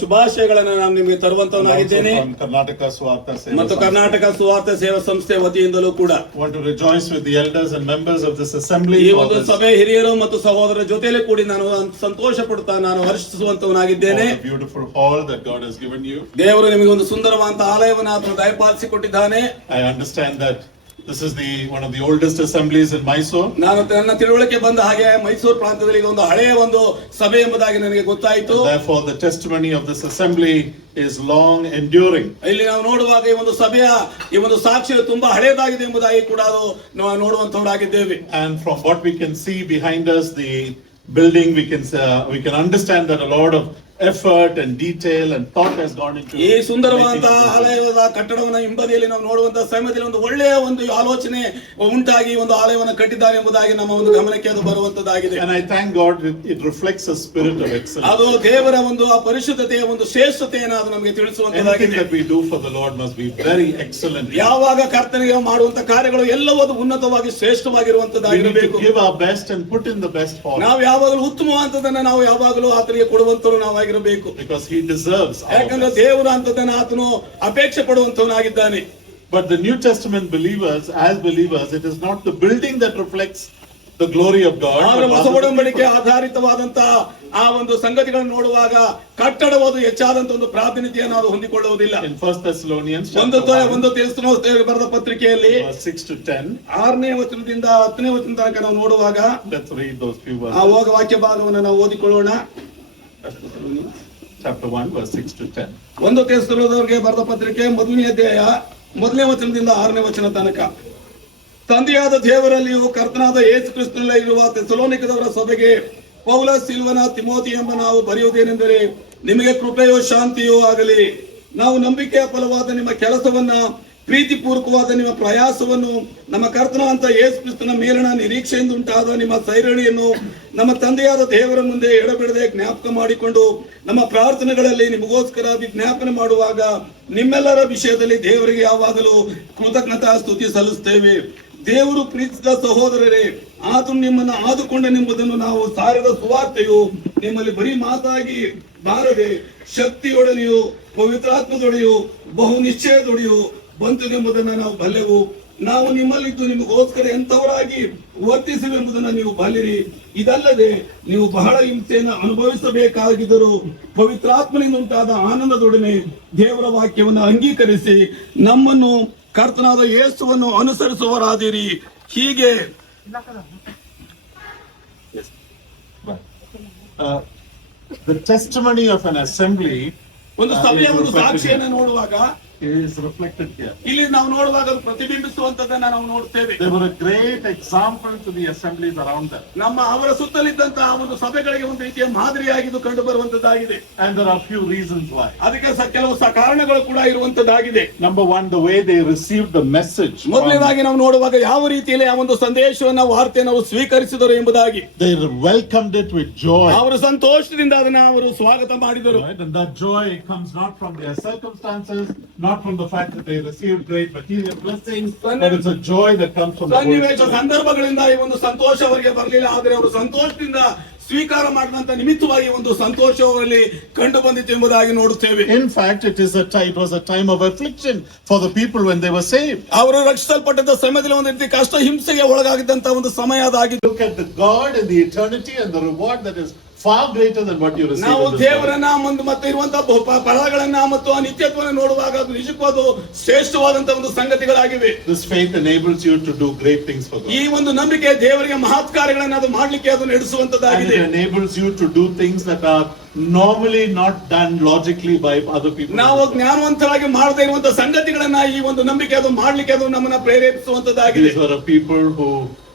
ಶುಭಾಶಯಗಳನ್ನು ನಾನು ನಿಮಗೆ ತರುವಂತವನಾಗಿದ್ದೇನೆ. From Karnataka Swartha Seva ಮತ್ತು Samstha. ಕರ್ನಾಟಕ ಸುವಾರ್ಥ ಸೇವಾ ಸಂಸ್ಥೆ ವತಿಯಿಂದಲೂ ಕೂಡ Want to rejoice with the elders and members of this assembly. ಈ for ಒಂದು this- ಸಭೆ ಹಿರಿಯರು ಮತ್ತು ಸಹೋದರರ ಜೊತೆಯಲ್ಲಿ ಕೂಡಿ ನಾನು ಸಂತೋಷ ಪಡುತ್ತಾ ನಾನು ಹರ್ಷಿಸುವಂತವನಾಗಿದ್ದೇನೆ. for the beautiful hall that God has given you. ದೇವರು ನಿಮಗೆ ಒಂದು ಸುಂದರವಾದ ಆಲಯವನ್ನು ಆತನು ದಯಪಾಲಿಸಿಕೊಟ್ಟಿದ್ದಾನೆ. I understand that this is one of the oldest assemblies in Mysore. ನಾನು ನನ್ನ ತಿಳುವಳಿಕೆ ಬಂದ ಹಾಗೆ ಮೈಸೂರು ಪ್ರಾಂತದಲ್ಲಿ ಇದೊಂದು ಹಳೆಯ ಒಂದು ಸಭೆ ಎಂಬುದಾಗಿ ನನಗೆ ಗೊತ್ತಾಯಿತು. Therefore, the testimony of this assembly is long enduring. ಇಲ್ಲಿ ನಾವು ನೋಡುವಾಗ ಈ ಒಂದು ಸಭೆಯ ಈ ಒಂದು ಸಾಕ್ಷಿ ತುಂಬಾ ಹಳೆಯದಾಗಿದೆ ಎಂಬುದಾಗಿ ಕೂಡ ಅದು ನಾವು ನೋಡುವಂತವರಾಗಿದ್ದೇವೆ. And from what we can see behind us, the building, we can understand that a lot of effort and detail and thought has gone into ಈ ಸುಂದರವಾದ making this building. ಆಲಯದ ಕಟ್ಟಡವನ್ನು ಹಿಂಬದಿಯಲ್ಲಿ ನಾವು ನೋಡುವಂತಹ ಸಮಯದಲ್ಲಿ ಒಂದು ಒಳ್ಳೆಯ ಒಂದು ಆಲೋಚನೆ ಉಂಟಾಗಿ ಒಂದು ಆಲಯವನ್ನು ಕಟ್ಟಿದ್ದಾರೆ ಎಂಬುದಾಗಿ ನಮ್ಮ ಒಂದು ಗಮನಕ್ಕೆ ಅದು ಬರುವಂತದ್ದಾಗಿದೆ. And I thank God it reflects a spirit of excellence. ಅದು ದೇವರ ಒಂದು ಆ ಪರಿಶುದ್ಧತೆಯ ಒಂದು ಶ್ರೇಷ್ಠತೆಯನ್ನು ಅದು ನಮಗೆ Anything ತಿಳಿಸುವಂತದ್ದಾಗಿದೆ. that we do for the Lord must be very excellent. ಯಾವಾಗ ಕರ್ತನಿಗೆ ಮಾಡುವಂತ ಕಾರ್ಯಗಳು ಎಲ್ಲವೂ ಅದು ಉನ್ನತವಾಗಿ We need ಶ್ರೇಷ್ಠವಾಗಿರುವಂತದ್ದಾಗಿರಬೇಕು. to give our best and put in the best for ನಾವು ಯಾವಾಗಲೂ ಉತ್ತಮವಾದದನ್ನ ನಾವು ಯಾವಾಗಲೂ ಆತನಿಗೆ ಕೊಡುವಂತರು ನಾವಾಗಿರಬೇಕು. because he deserves our ಯಾಕಂದ್ರೆ best. ದೇವರು ಅಂತದನ್ನ ಆತನು ಅಪೇಕ್ಷೆ ಪಡುವಂತವನಾಗಿದ್ದಾನೆ. But the New Testament believers, as believers, it is not the building that reflects the glory of God. ಆದ್ರೆ but ಹೊಸ rather the ಒಡಂಬಡಿಕೆ people. ಆಧಾರಿತವಾದಂತಹ ಆ ಒಂದು ಸಂಗತಿಗಳನ್ನು ನೋಡುವಾಗ ಕಟ್ಟಡವಾದ ಹೆಚ್ಚಾದಂತ ಒಂದು ಪ್ರಾತಿನಿಧ್ಯವನ್ನು ಅದು ಹೊಂದಿಕೊಳ್ಳುವುದಿಲ್ಲ. In 1 Thessalonians ಒಂದು chapter 1, ತೆಸಲೋನಿಕೇಯರಿಗೆ ಬರೆದ ಪತ್ರಿಕೆಯಲ್ಲಿ verse 6 to 10, 6ನೇ ವಚನದಿಂದ 10ನೇ ವಚನ ತನಕ ನಾವು ನೋಡುವಾಗ let's read those few ಆ verses. ಹೋಗ ವಾಕ್ಯ ಭಾಗವನ್ನು ನಾವು ಓದಿಕೊಳ್ಳೋಣ. Chapter 1, verse 6 to 10. ಒಂದು ತೆಸಲೋನಿಕೇಯರಿಗೆ ಬರೆದ ಪತ್ರಿಕೆ 1ನೇ ಅಧ್ಯಾಯ 1ನೇ ವಚನದಿಂದ 6ನೇ ವಚನ ತನಕ. ತಂದೆಯಾದ ದೇವರಲ್ಲಿಯೂ ಕರ್ತನಾದ ಯೇಸು ಕ್ರಿಸ್ತನಲ್ಲಿ ಇರುವ ಥೆಸಲೋನಿಕದವರ ಸಭೆಗೆ ಪೌಲ, ಸಿಲ್ವನ, ತಿಮೋತಿ ಎಂಬ ನಾವು ಬರೆಯುವುದೇನೆಂದರೆ, ನಿಮಗೆ ಕೃಪೆಯೋ ಶಾಂತಿಯೋ ಆಗಲಿ. ನಾವು ನಂಬಿಕೆಯ ಫಲವಾದ ನಿಮ್ಮ ಕೆಲಸವನ್ನ, ಪ್ರೀತಿಪೂರ್ವಕವಾದ ನಿಮ್ಮ ಪ್ರಯಾಸವನ್ನು, ನಮ್ಮ ಕರ್ತನಾದ ಯೇಸು ಕ್ರಿಸ್ತನ ಮೇಲಣ ನಿರೀಕ್ಷೆಯಿಂದ ಉಂಟಾದ ನಿಮ್ಮ ಸೈರಣಿಯನ್ನು ನಮ್ಮ ತಂದೆಯಾದ ದೇವರ ಮುಂದೆ ಎಡಬಿಡದೆ ಜ್ಞಾಪಕ ಮಾಡಿಕೊಂಡು ನಮ್ಮ ಪ್ರಾರ್ಥನೆಗಳಲ್ಲಿ ನಿಮಗೋಸ್ಕರ ವಿಜ್ಞಾಪನೆ ಮಾಡುವಾಗ ನಿಮ್ಮೆಲ್ಲರ ವಿಷಯದಲ್ಲಿ ದೇವರಿಗೆ ಯಾವಾಗಲೂ ಕೃತಜ್ಞತಾ ಸ್ತುತಿ ಸಲ್ಲಿಸುತ್ತೇವೆ. ದೇವರು ಪ್ರೀತಿಸಿದ ಸಹೋದರರೇ, ಆತನು ನಿಮ್ಮನ್ನು ಆದುಕೊಂಡನೆಂಬುದನ್ನು ನಾವು ಸಾರಿದ ಸುವಾರ್ತೆಯು ನಿಮ್ಮಲ್ಲಿ ಬರೀ ಮಾತಾಗಿ ಬಾರದೆ ಶಕ್ತಿಯೊಡನೆಯೂ ಪವಿತ್ರಾತ್ಮದೊಡೆಯೂ ಬಹು ನಿಶ್ಚಯದೊಡೆಯೂ ಬಂತುದೆಂಬುದನ್ನು ನಾವು ಬಲ್ಲೆವು. ನಾವು ನಿಮ್ಮಲ್ಲಿದ್ದು ನಿಮಗೋಸ್ಕರ ಎಂಥವರಾಗಿ ವರ್ತಿಸುವೆಂಬುದನ್ನು ನೀವು ಬಲ್ಲಿರಿ. ಇದಲ್ಲದೆ ನೀವು ಬಹಳ ಹಿಂಸೆಯನ್ನು ಅನುಭವಿಸಬೇಕಾಗಿದ್ದರೂ ಪವಿತ್ರಾತ್ಮನಿಂದ ಉಂಟಾದ ಆನಂದದೊಡನೆ ದೇವರ ವಾಕ್ಯವನ್ನು ಅಂಗೀಕರಿಸಿ ನಮ್ಮನ್ನು ಕರ್ತನಾದ ಯೇಸುವನ್ನು ಅನುಸರಿಸುವರಾದಿರಿ. ಹೀಗೆ The testimony of an assembly ಒಂದು ಸಭೆಯ ಒಂದು ಸಾಕ್ಷಿಯನ್ನು ನೋಡುವಾಗ is reflected here. ಇಲ್ಲಿ ನಾವು ನೋಡುವಾಗ ಅದು ಪ್ರತಿಬಿಂಬಿಸುವಂತದನ್ನ ನಾವು ನೋಡ್ತೇವೆ. They were a great example to the assemblies around them. ನಮ್ಮ ಅವರ ಸುತ್ತಲಿದ್ದಂತಹ ಒಂದು ಸಭೆಗಳಿಗೆ ಒಂದು ರೀತಿಯ ಮಾದರಿಯಾಗಿದ್ದು ಕಂಡು ಬರುವಂತದ್ದಾಗಿದೆ. And there are few reasons why. ಅದಕ್ಕೆ ಕೆಲವು ಕಾರಣಗಳು ಕೂಡ ಇರುವಂತದ್ದಾಗಿದೆ. Number one, the way they received the message. ಮೊದಲನೇದಾಗಿ ನಾವು ನೋಡುವಾಗ ಯಾವ ರೀತಿಯಲ್ಲಿ ಆ ಒಂದು ಸಂದೇಶವನ್ನ ವಾರ್ತೆಯನ್ನು ಅವರು ಸ್ವೀಕರಿಸಿದರು ಎಂಬುದಾಗಿ. They welcomed it with joy. ಅವರು ಸಂತೋಷದಿಂದ ಅದನ್ನ ಅವರು ಸ್ವಾಗತ ಮಾಡಿದರು. Right? And that joy comes not from their circumstances, not from the fact that they received great material blessings, but it's a joy that comes from the Holy ಸನ್ನಿವೇಶ Spirit. ಸಂದರ್ಭಗಳಿಂದ ಈ ಒಂದು ಸಂತೋಷ ಅವರಿಗೆ ಬರಲಿಲ್ಲ, ಆದರೆ ಅವರು ಸಂತೋಷದಿಂದ ಸ್ವೀಕಾರ ಮಾಡಿದಂತ ನಿಮಿತ್ತವಾಗಿ ಒಂದು ಸಂತೋಷ ಅವರಲ್ಲಿ ಕಂಡು ಬಂದಿತ್ತು ಎಂಬುದಾಗಿ ನೋಡುತ್ತೇವೆ. In fact, it was a time of affliction for the people when they were saved. ಅವರು ರಕ್ಷಿಸಲ್ಪಟ್ಟಂತ ಸಮಯದಲ್ಲಿ ಒಂದು ರೀತಿ ಕಷ್ಟ ಹಿಂಸೆಗೆ ಒಳಗಾಗಿದ್ದಂತ ಒಂದು ಸಮಯ ಅದಾಗಿತ್ತು. Look at the God and the eternity and the reward that is far greater than what you receive ನಾವು in this world. ದೇವರನ್ನ ಮತ್ತು ಇರುವಂತಹ ಫಲಗಳನ್ನ ಮತ್ತು ಆ ನಿತ್ಯತ್ವವನ್ನು ನೋಡುವಾಗ ಅದು ನಿಜಕ್ಕೂ ಅದು ಶ್ರೇಷ್ಠವಾದಂತ ಒಂದು ಸಂಗತಿಗಳಾಗಿವೆ. This faith enables you to do great things for God. ಈ ಒಂದು ನಂಬಿಕೆ ದೇವರಿಗೆ ಮಹತ್ ಕಾರ್ಯಗಳನ್ನ ಅದು ಮಾಡ್ಲಿಕ್ಕೆ ಅದು ನಡೆಸುವಂತದ್ದಾಗಿದೆ. And it enables you to do things that are normally not done logically by other people. ನಾವು ಜ್ಞಾನವಂತರಾಗಿ ಮಾಡದೇ ಇರುವಂತಹ ಸಂಗತಿಗಳನ್ನ ಈ ಒಂದು ನಂಬಿಕೆ ಅದು ಮಾಡ್ಲಿಕ್ಕೆ ಅದು ನಮ್ಮನ್ನ ಪ್ರೇರೇಪಿಸುವಂತದ್ದಾಗಿದೆ. These were people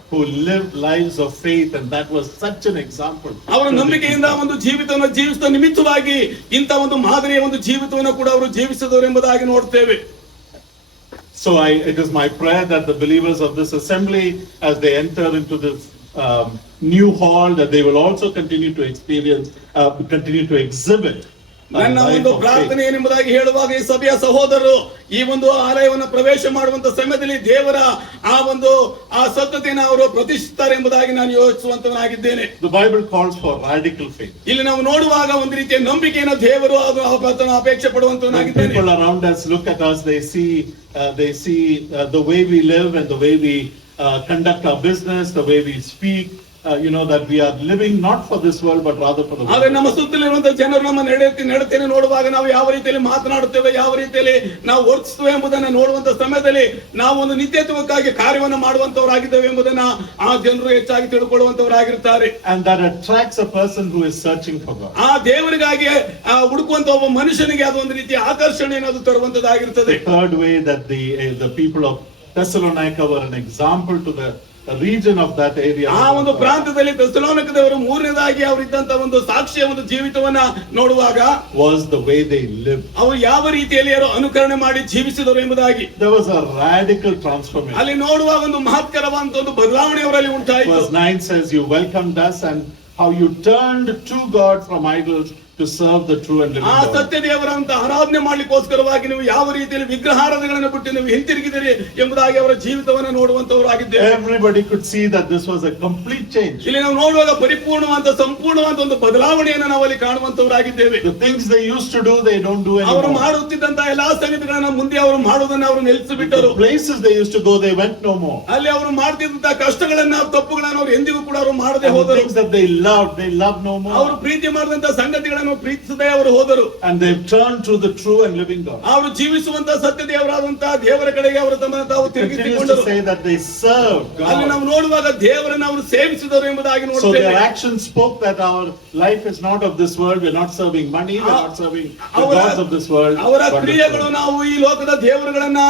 who lived lives of faith, and that was such an example. ಅವರ ನಂಬಿಕೆಯಿಂದ ಒಂದು ಜೀವಿತವನ್ನು ಜೀವಿಸಿದ ನಿಮಿತ್ತವಾಗಿ ಇಂಥ ಒಂದು ಮಾದರಿಯ ಒಂದು ಜೀವಿತವನ್ನು ಕೂಡ ಅವರು ಜೀವಿಸಿದವರು ಎಂಬುದಾಗಿ ನೋಡ್ತೇವೆ. So it is my prayer that the believers of this assembly, as they enter into this new hall, that they will also continue to experience, continue to exhibit a ನನ್ನ life ಒಂದು of ಪ್ರಾರ್ಥನೆ faith. ಏನೆಂಬುದಾಗಿ ಹೇಳುವಾಗ ಈ ಸಭೆಯ ಸಹೋದರರು ಈ ಒಂದು ಆಲಯವನ್ನು ಪ್ರವೇಶ ಮಾಡುವಂತ ಸಮಯದಲ್ಲಿ ದೇವರ ಆ ಸತ್ಯತೆಯನ್ನು ಅವರು ಪ್ರತಿಷ್ಠಿಸುತ್ತಾರೆ ಎಂಬುದಾಗಿ ನಾನು ಯೋಚಿಸುವಂತವನಾಗಿದ್ದೇನೆ. The Bible calls for radical faith. ಇಲ್ಲಿ ನಾವು ನೋಡುವಾಗ ಒಂದು ರೀತಿಯ ನಂಬಿಕೆಯನ್ನು ದೇವರು ಅದನ್ನು ಅಪೇಕ್ಷೆ When ಪಡುವಂತವನಾಗಿದ್ದೇನೆ. people around us look at us, they see the way we live and the way we conduct our business, the way we speak. That we are living not for this world but rather for the ಆದರೆ world. ನಮ್ಮ ಸುತ್ತಲಿರುವಂತಹ ಜನರು ನಮ್ಮ ನಡತೆಯನ್ನು ನೋಡುವಾಗ ನಾವು ಯಾವ ರೀತಿಯಲ್ಲಿ ಮಾತನಾಡುತ್ತೇವೆ, ಯಾವ ರೀತಿಯಲ್ಲಿ ನಾವು ವರ್ತಿಸುತ್ತೇವೆ ಎಂಬುದನ್ನು ನೋಡುವಂತ ಸಮಯದಲ್ಲಿ ನಾವು ಒಂದು ನಿತ್ಯತ್ವಕ್ಕಾಗಿ ಕಾರ್ಯವನ್ನು ಮಾಡುವಂತವರಾಗಿದ್ದೇವೆ ಎಂಬುದನ್ನ ಆ ಜನರು ಹೆಚ್ಚಾಗಿ ತಿಳ್ಕೊಳ್ಳುವಂತವರಾಗಿರ್ತಾರೆ. And that attracts a person who is searching for God. ಆ ದೇವರಿಗಾಗಿ ಹುಡುಕುವಂತ ಒಬ್ಬ ಮನುಷ್ಯನಿಗೆ ಅದು ಒಂದು ರೀತಿಯ ಆಕರ್ಷಣೆಯನ್ನು ಅದು ತರುವಂತದ್ದಾಗಿರ್ತದೆ. The third way that the people of Thessalonica were an example to the region of that area. ಆ ಒಂದು ಪ್ರಾಂತದಲ್ಲಿ ಥೆಸಲೋನಿಕದವರು ಮೂರನೇದಾಗಿ ಅವರಿದ್ದಂತ ಒಂದು ಸಾಕ್ಷಿಯ ಒಂದು ಜೀವಿತವನ್ನ ನೋಡುವಾಗ was the way they lived. ಅವರು ಯಾವ ರೀತಿಯಲ್ಲಿ ಅನುಕರಣೆ ಮಾಡಿ ಜೀವಿಸಿದರು ಎಂಬುದಾಗಿ There was a radical transformation. ಅಲ್ಲಿ ನೋಡುವಾಗ ಒಂದು ಮಹತ್ಕರವಾದಂತ ಒಂದು ಬದಲಾವಣೆ ಅವರಲ್ಲಿ ಉಂಟಾಯಿತು. Verse 9 says, you welcomed us and how you turned to God from idols to serve the true and living ಆ God. ಸತ್ಯ ದೇವರಂತ ಆರಾಧನೆ ಮಾಡ್ಲಿಕ್ಕೋಸ್ಕರವಾಗಿ ನೀವು ಯಾವ ರೀತಿಯಲ್ಲಿ ವಿಗ್ರಹಾರಾಧನೆಗಳನ್ನು ಬಿಟ್ಟು ನೀವು ಹಿಂತಿರುಗಿದಿರಿ ಎಂಬುದಾಗಿ ಅವರ ಜೀವಿತವನ್ನ ನೋಡುವಂತವರು ಆಗಿದ್ದೇವೆ. Everybody could see that this was a complete change. ಇಲ್ಲಿ ನಾವು ನೋಡುವಾಗ ಸಂಪೂರ್ಣವಾದ ಒಂದು ಬದಲಾವಣೆಯನ್ನು ನಾವು ಅಲ್ಲಿ ಕಾಣುವಂತವರಾಗಿದ್ದೇವೆ. The things they used to do, they don't do ಅವರು anymore. ಮಾಡುತ್ತಿದ್ದಂತ ಎಲ್ಲಾ ಸಂಗತಿಗಳನ್ನ ಮುಂದೆ ಅವರು ಮಾಡುವುದನ್ನು ಅವರು ನಿಲ್ಲಿಸಿಬಿಟ್ಟರು. The places they used to go, they went no more. ಅಲ್ಲಿ ಅವರು ಮಾಡ್ತಿದ್ದಂತ ಕಷ್ಟಗಳನ್ನ ತಪ್ಪುಗಳನ್ನ ಅವರು ಎಂದಿಗೂ ಕೂಡ ಅವರು ಮಾಡದೆ And the ಹೋದರು. things that they loved no ಅವರು more. ಪ್ರೀತಿ ಮಾಡಿದಂತ ಸಂಗತಿಗಳನ್ನು ಪ್ರೀತಿಸದೆ ಅವರು ಹೋದರು. And they've turned to the true and living God. ಅವರು ಜೀವಿಸುವಂತ ಸತ್ಯ ದೇವರಾದಂತಹ ದೇವರ ಕಡೆಗೆ ಅವರು ತಮ್ಮನ್ನು ತಾವು Continues to ತಿರುಗಿಸಿಕೊಂಡರು. say that they served ಅಲ್ಲಿ God. ನಾವು ನೋಡುವಾಗ ದೇವರನ್ನು ಅವರು ಸೇವಿಸಿದರು ಎಂಬುದಾಗಿ So ನೋಡುತ್ತೇವೆ. their actions spoke that our life is not of this world. We're not serving money. We're not serving the ಅವರ gods of this world. ಅವರ but the ಕ್ರಿಯೆಗಳು true. ನಾವು ಈ ಲೋಕದ ದೇವರುಗಳನ್ನ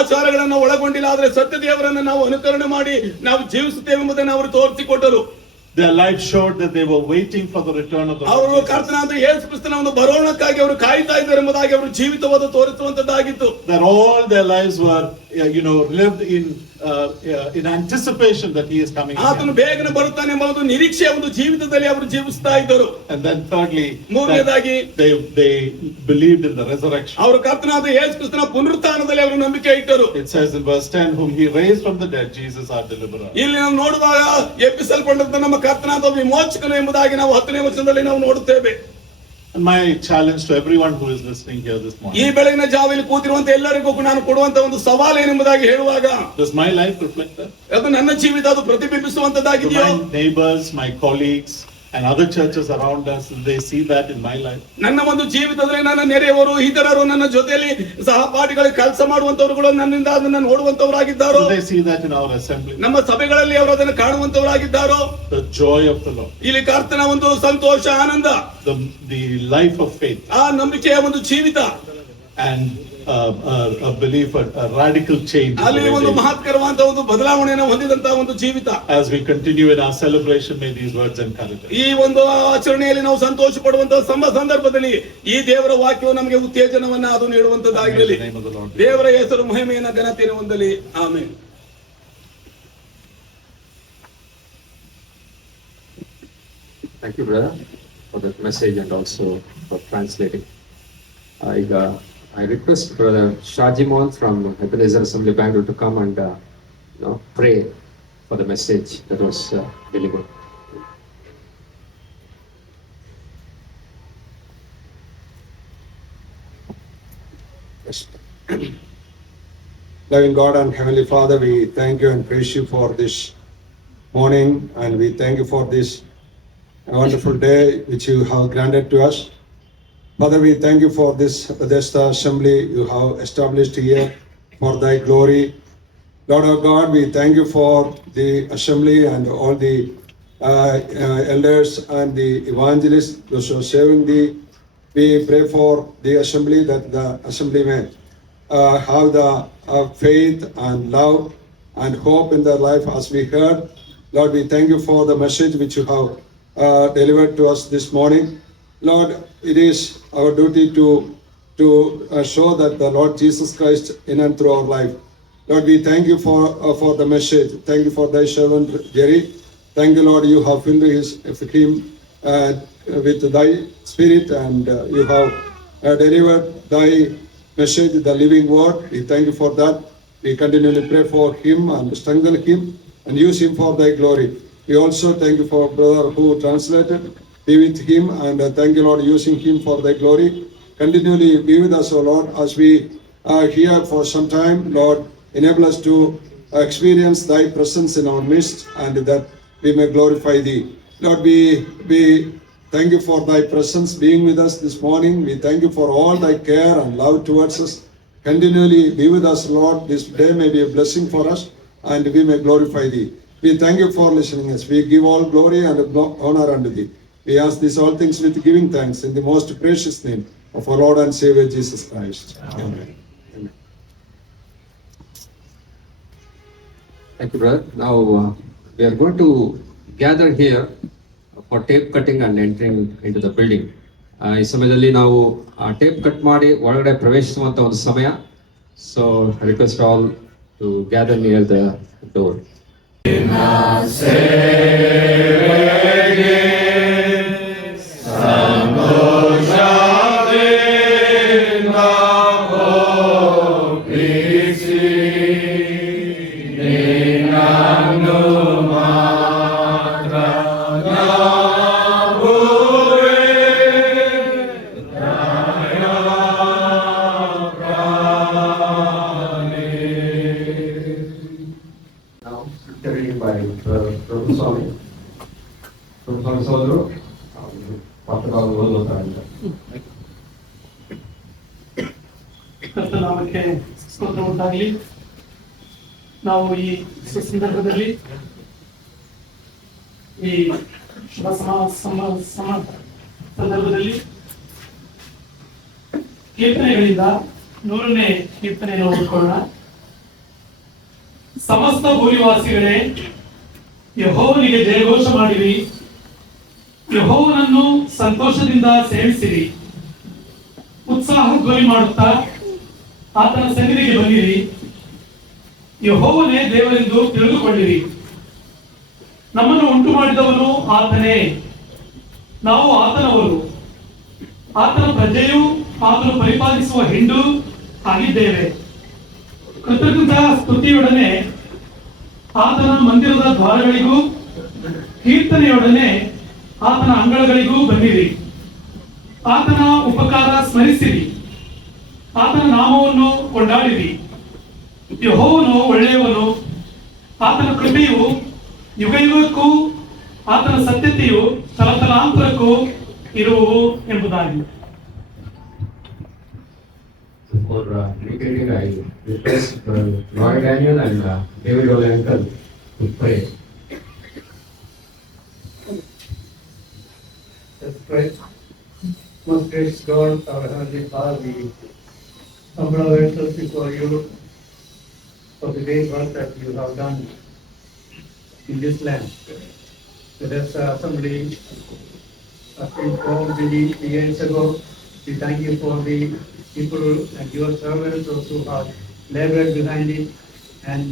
ಆಚಾರಗಳನ್ನ ಒಳಗೊಂಡಿಲ್ಲ, ಆದ್ರೆ ಸತ್ಯ ದೇವರನ್ನ ನಾವು ಅನುಕರಣೆ ಮಾಡಿ ನಾವು ಜೀವಿಸುತ್ತೇವೆ ಎಂಬುದನ್ನು ಅವರು ತೋರಿಸಿಕೊಟ್ಟರು. Their life showed that they were waiting for the return of the ಅವರು Lord Jesus. ಕರ್ತನಾದ ಯೇಸು ಕ್ರಿಸ್ತನ ಒಂದು ಬರೋಣಕ್ಕಾಗಿ ಅವರು ಕಾಯ್ತಾ ಇದ್ದಾರೆ ಎಂಬುದಾಗಿ ಅವರು ಜೀವಿತವಾದ ತೋರಿಸುವಂತದ್ದಾಗಿತ್ತು. That all their lives were, lived in anticipation that He is coming ಆತನು again. ಬೇಗನೆ ಬರುತ್ತಾನೆ ಎಂಬ ಒಂದು ನಿರೀಕ್ಷೆಯ ಒಂದು ಜೀವಿತದಲ್ಲಿ ಅವರು ಜೀವಿಸ್ತಾ ಇದ್ದರು. And then thirdly, ಮೂರನೇದಾಗಿ they believed in the resurrection. ಅವರು ಕರ್ತನಾದ ಯೇಸು ಕ್ರಿಸ್ತನ ಪುನರುತ್ಥಾನದಲ್ಲಿ ಅವರು ನಂಬಿಕೆ ಇಟ್ಟರು. It says in verse 10, whom He raised from the dead, Jesus our deliverer. ಇಲ್ಲಿ ನಾವು ನೋಡುವಾಗ ಎಬ್ಬಿಸಲ್ಪಟ್ಟಂತ ನಮ್ಮ ಕರ್ತನಾದ ವಿಮೋಚಕನು ಎಂಬುದಾಗಿ ನಾವು 10ನೇ ವಚನದಲ್ಲಿ ನಾವು ನೋಡುತ್ತೇವೆ. And my challenge to everyone who is listening here this ಈ morning, ಬೆಳಗಿನ ಜಾವಲ್ಲಿ ಕೂತಿರುವಂತ ಎಲ್ಲರಿಗೂ ನಾನು ಕೊಡುವಂತ ಒಂದು ಸವಾಲು ಏನೆಂಬುದಾಗಿ ಹೇಳುವಾಗ does my life reflect that? ಅದು ನನ್ನ ಜೀವಿತ ಅದು To ಪ್ರತಿಬಿಂಬಿಸುವಂತದ್ದಾಗಿದೆಯೋ? my neighbors, my colleagues, and other churches around us, they see that in my life? ನನ್ನ ಒಂದು ಜೀವಿತದಲ್ಲಿ ನನ್ನ ನೆರೆಯವರು, ಇತರರು, ನನ್ನ ಜೊತೆಯಲ್ಲಿ ಸಹಪಾಠಿಗಳಿಗೆ ಕೆಲಸ ಮಾಡುವಂತವರುಗಳು ನನ್ನಿಂದ ಅದನ್ನ ನೋಡುವಂತವರಾಗಿದ್ದಾರೋ? Do they see that in our assembly? ನಮ್ಮ ಸಭೆಗಳಲ್ಲಿ ಅವರು ಅದನ್ನು ಕಾಣುವಂತವರಾಗಿದ್ದಾರೋ? The joy of the Lord, ಇಲ್ಲಿ ಕರ್ತನ ಒಂದು ಸಂತೋಷ, ಆನಂದ, the life of faith, ಆ ನಂಬಿಕೆಯ ಒಂದು ಜೀವಿತ, and a belief, a radical change. in ಅಲ್ಲಿ the way ಒಂದು they live. ಮಹತ್ಕರವಾದ ಒಂದು ಬದಲಾವಣೆಯನ್ನು ಹೊಂದಿದಂತಹ ಒಂದು ಜೀವಿತ. As we continue in our celebration, may these words encourage us. ಈ ಒಂದು ಆಚರಣೆಯಲ್ಲಿ ನಾವು ಸಂತೋಷ ಪಡುವಂತಹ ಸಂದರ್ಭದಲ್ಲಿ ಈ ದೇವರ ವಾಕ್ಯವು ನಮಗೆ ಉತ್ತೇಜನವನ್ನ ಅದು In ನೀಡುವಂತದ್ದಾಗಿರಲಿ. the name of the Lord. ದೇವರ ಹೆಸರು ಮಹಿಮೆಯನ್ನ ಘನತೆಯನ್ನು ಹೊಂದಲಿ. Amen. Thank you, brother, for that message and also for translating. I request Brother Shajimon from Ebenezer Assembly Bangalore to come and pray for the message that was delivered. Yes. Loving God and Heavenly Father, we thank you and praise you for this morning, and we thank you for this wonderful day which you have granted to us. Father, we thank you for this Bethesda assembly you have established here for thy glory. Lord our God, we thank you for the assembly and all the elders and the evangelists, those who are serving thee. We pray for the assembly, that the assembly may have the faith and love and hope in their life as we heard. Lord, we thank you for the message which you have delivered to us this morning. Lord, it is our duty to show that the Lord Jesus Christ in and through our life. Lord, we thank you for the message. Thank you for thy servant Jerry. Thank you, Lord, you have filled him with thy spirit, and you have delivered thy message, the living word. We thank you for that. We continually pray for him and strengthen him and use him for thy glory. We also thank you for brother who translated. Be with him and thank you, Lord, using him for thy glory. Continually be with us, O Lord, as we are here for some time. Lord, enable us to experience thy presence in our midst and that we may glorify thee. Lord, we thank you for thy presence being with us this morning. We thank you for all thy care and love towards us. Continually be with us, Lord. This day may be a blessing for us and we may glorify thee. We thank you for listening us. We give all glory and honor unto thee. We ask these all things with giving thanks in the most precious name of our Lord and Savior Jesus Christ. Amen. Amen. Thank you, brother. Now we are going to gather here for tape cutting and entering into the building. ಈ ಸಮಯದಲ್ಲಿ ನಾವು tape cut ಮಾಡಿ ಒಳಗಡೆ ಪ್ರವೇಶಿಸುವಂತ ಒಂದು ಸಮಯ. So request all to gather near the door. ಕರ್ತನಾಮಕ್ಕೆ ಸ್ತೋತ್ರ ಉಂಟಾಗಲಿ. ನಾವು ಈ ಸಂದರ್ಭದಲ್ಲಿ ಈ ಶುಭ ಸಂದರ್ಭದಲ್ಲಿ ಕೀರ್ತನೆಗಳಿಂದ 100ನೇ ಕೀರ್ತನೆಯನ್ನು ಓದಿಕೊಳ್ಳೋಣ. ಸಮಸ್ತ ಭೂನಿವಾಸಿಗಳೇ, ಯೆಹೋವನಿಗೆ ಜಯಘೋಷ ಮಾಡಿರಿ, ಯೆಹೋವನನ್ನು ಸಂತೋಷದಿಂದ ಸೇವಿಸಿರಿ, ಉತ್ಸಾಹ ಧ್ವನಿ ಮಾಡುತ್ತಾ ಆತನ ಸನ್ನಿಧಿಗೆ ಬನ್ನಿರಿ, ಯೆಹೋವನೇ ದೇವರೆಂದು ತಿಳಿದುಕೊಳ್ಳಿರಿ. ನಮ್ಮನ್ನು ಉಂಟು ಮಾಡಿದವನು ಆತನೇ, ನಾವು ಆತನವರು, ಆತನ ಪ್ರಜೆಯು, ಆತನು ಪರಿಪಾಲಿಸುವ ಹಿಂಡು ಆಗಿದ್ದೇವೆ. ಕೃತಜ್ಞತಾ ಸ್ತುತಿಯೊಡನೆ ಆತನ ಮಂದಿರದ ದ್ವಾರಗಳಿಗೂ ಕೀರ್ತನೆಯೊಡನೆ ಆತನ ಅಂಗಳಗಳಿಗೂ ಬನ್ನಿರಿ. ಆತನ ಉಪಕಾರ ಸ್ಮರಿಸಿರಿ, ಆತನ ನಾಮವನ್ನು ಕೊಂಡಾಡಿರಿ. ಯೆಹೋವನು ಒಳ್ಳೆಯವನು, ಆತನ ಕೃಪೆಯು ಯುಗ ಯುಗಕ್ಕೂ, ಆತನ ಸತ್ಯತೆಯು ತಲತಲಾಂತರಕ್ಕೂ ಇರುವು ಎಂಬುದಾಗಿ. For reading, I request Roy Daniel and David Olenka to pray. Let's pray. Most gracious God, our Heavenly Father, we humble ourselves before you for the great work that you have done in this land. Let us assembly has been formed many years ago. We thank you for the people and your servants, those who have labored behind it and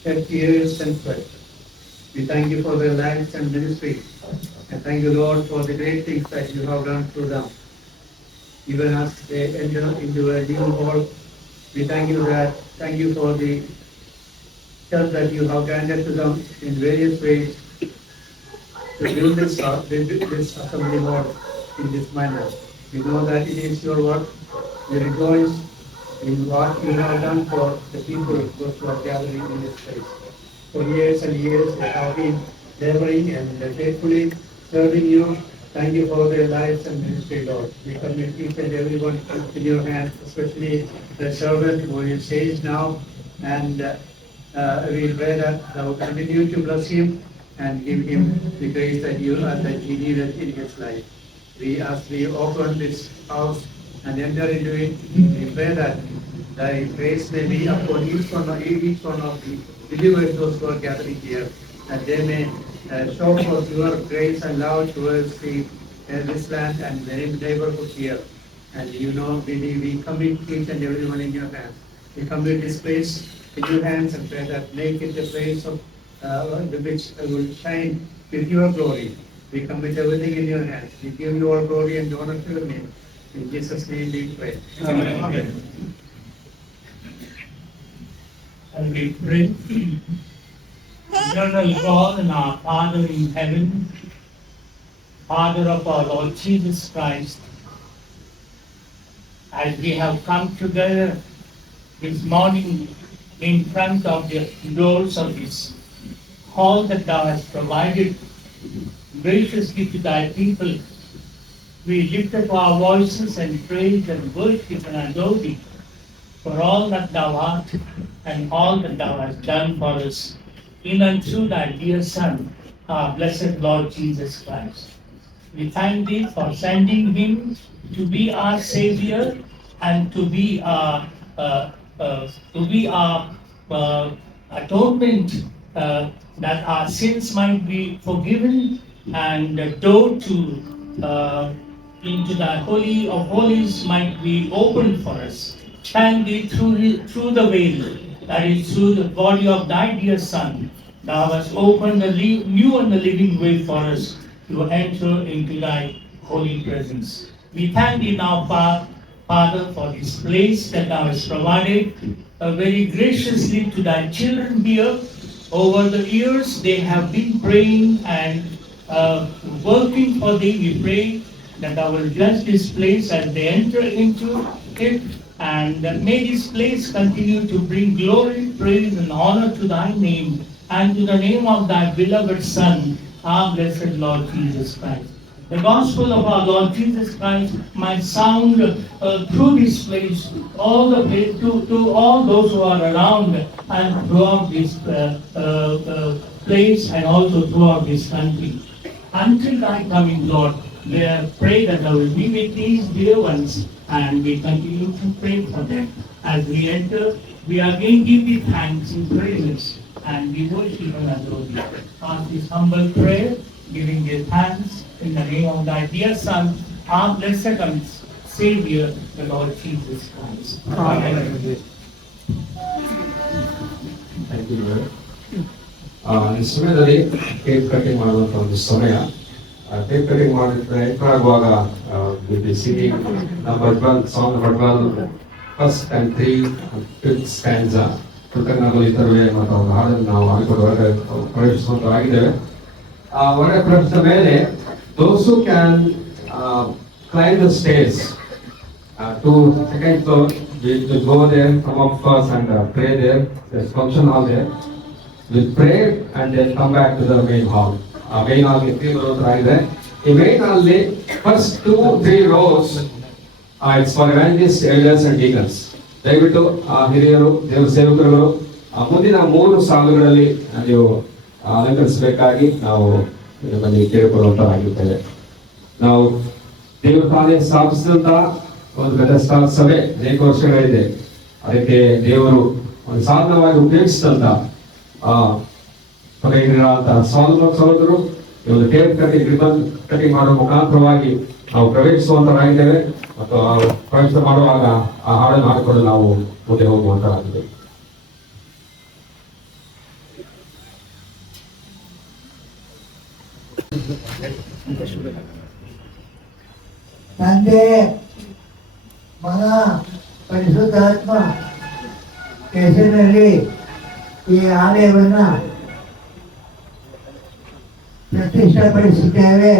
shed tears and sweat. We thank you for their lives and ministry. And thank you, Lord, for the great things that you have done through them. Even as they enter into a new world, we thank you for the help that you have granted to them in various ways to build this assembly, Lord, in this manner. We know that it is your work. We rejoice in what you have done for the people, those who are gathering in this place. For years and years they have been laboring and faithfully serving you. Thank you for their lives and ministry, Lord. We commit each and everyone in your hands, especially the servant who is saved now. And we pray that thou continue to bless him and give him the grace that he needed in his life. As we open this house and enter into it, we pray that thy grace may be upon each one of the believers, those who are gathering here, that they may show forth your grace and love towards this land and the neighborhood here. And we commit each and everyone in your hands. We commit this place in your hands and pray that make it a place of which will shine with your glory. We commit everything in your hands. We give you all glory and honor to your name. In Jesus' name we pray. And we pray, eternal God and our Father in heaven, Father of our Lord Jesus Christ, as we have come together this morning in front of the doors of this hall that thou hast provided graciously to thy people, we lift up our voices and praise and worship and adore thee for all that thou art and all that thou hast done for us in and through thy dear Son, our blessed Lord Jesus Christ. We thank thee for sending him to be our Savior and to be our atonement, that our sins might be forgiven and the door to into the Holy of Holies might be opened for us. Thank thee through the veil, that is through the body of thy dear Son, thou hast opened the new and the living way for us to enter into thy holy presence. We thank thee now, Father, for this place that thou hast provided very graciously to thy children here. Over the years, they have been praying and working for thee. We pray that thou will bless this place as they enter into it, and that may this place continue to bring glory, praise, and honor to thy name and to the name of thy beloved Son, our blessed Lord Jesus Christ. The gospel of our Lord Jesus Christ might sound through this place, all the way to all those who are around and throughout this place and also throughout this country. Until thy coming, Lord, we pray that thou will be with these dear ones, and we continue to pray for them. As we enter, we again give thee thanks and praises, and we worship and adore thee. Ask this humble prayer, giving thee thanks in the name of thy dear Son, our blessed and Savior, the Lord Jesus Christ. Amen. Thank you brother. ಈ ಸಮಯದಲ್ಲಿ cake cutting ಮಾಡುವಂಥ ಒಂದು ಸಮಯ. Cake cutting ಮಾಡಿದ್ರೆ enter ಆಗುವಾಗ singing number 12 song number 12 first and 3 stanza ಕೃತಜ್ಞಗಳು ಇತರವೇ ಮತ್ತು ಒಂದು ಹಾಡನ್ನು ನಾವು ಹಾಕಿಕೊಂಡು ಹೊರಗೆ ಪ್ರವೇಶಿಸುವಂತಾಗಿದ್ದೇವೆ. ಹೊರಗೆ ಪ್ರವೇಶಿಸಿದ ಮೇಲೆ those who can climb the stairs to second floor, we will go there, some of us, and pray there. There's function hall there. We'll pray and then come back to the main hall. Main hall is 3 rows right there. In main hall, first 2-3 rows, it's for evangelists, elders and deacons. ದಯವಿಟ್ಟು ಹಿರಿಯರು, ದೇವರ ಸೇವಕರುಗಳು ಮುಂದಿನ 3 ಸಾಲುಗಳಲ್ಲಿ ನೀವು ಅಲಂಕರಿಸಬೇಕಾಗಿ ನಾವು ನಿಮ್ಮಲ್ಲಿ ಕೇಳಿಕೊಳ್ಳುವಂತರಾಗಿರ್ತೇವೆ. ನಾವು ದೇವರು ತಾನೇ ಸ್ಥಾಪಿಸಿದಂತಹ ಒಂದು ಬೆದೆಸ್ತಾ ಸಭೆ ಅನೇಕ ವರ್ಷಗಳಿದೆ. ಅದಕ್ಕೆ ದೇವರು ಒಂದು ಸಾಧನವಾಗಿ ಉಪಯೋಗಿಸಿದಂತ ಸಹೋದರರು ಒಂದು ಟೇಪ್ ಕಟಿಂಗ್, ರಿಬನ್ ಕಟಿಂಗ್ ಮಾಡುವ ಮುಖಾಂತರವಾಗಿ ನಾವು ಪ್ರವೇಶಿಸುವಂತರಾಗಿದ್ದೇವೆ ಮತ್ತು ಪ್ರವೇಶ ಮಾಡುವಾಗ ಆ ಹಾಡನ್ನು ಹಾಡಿಕೊಂಡು ನಾವು ಮುಂದೆ ಹೋಗುವಂತರಾಗಿದ್ದೇವೆ. ತಂದೆ, ಮಗ, ಪರಿಶುದ್ಧಾತ್ಮ ಹೆಸರಿನಲ್ಲಿ ಈ ಆಲಯವನ್ನ ಪ್ರತಿಷ್ಠಾಪಡಿಸಿದ್ದೇವೆ.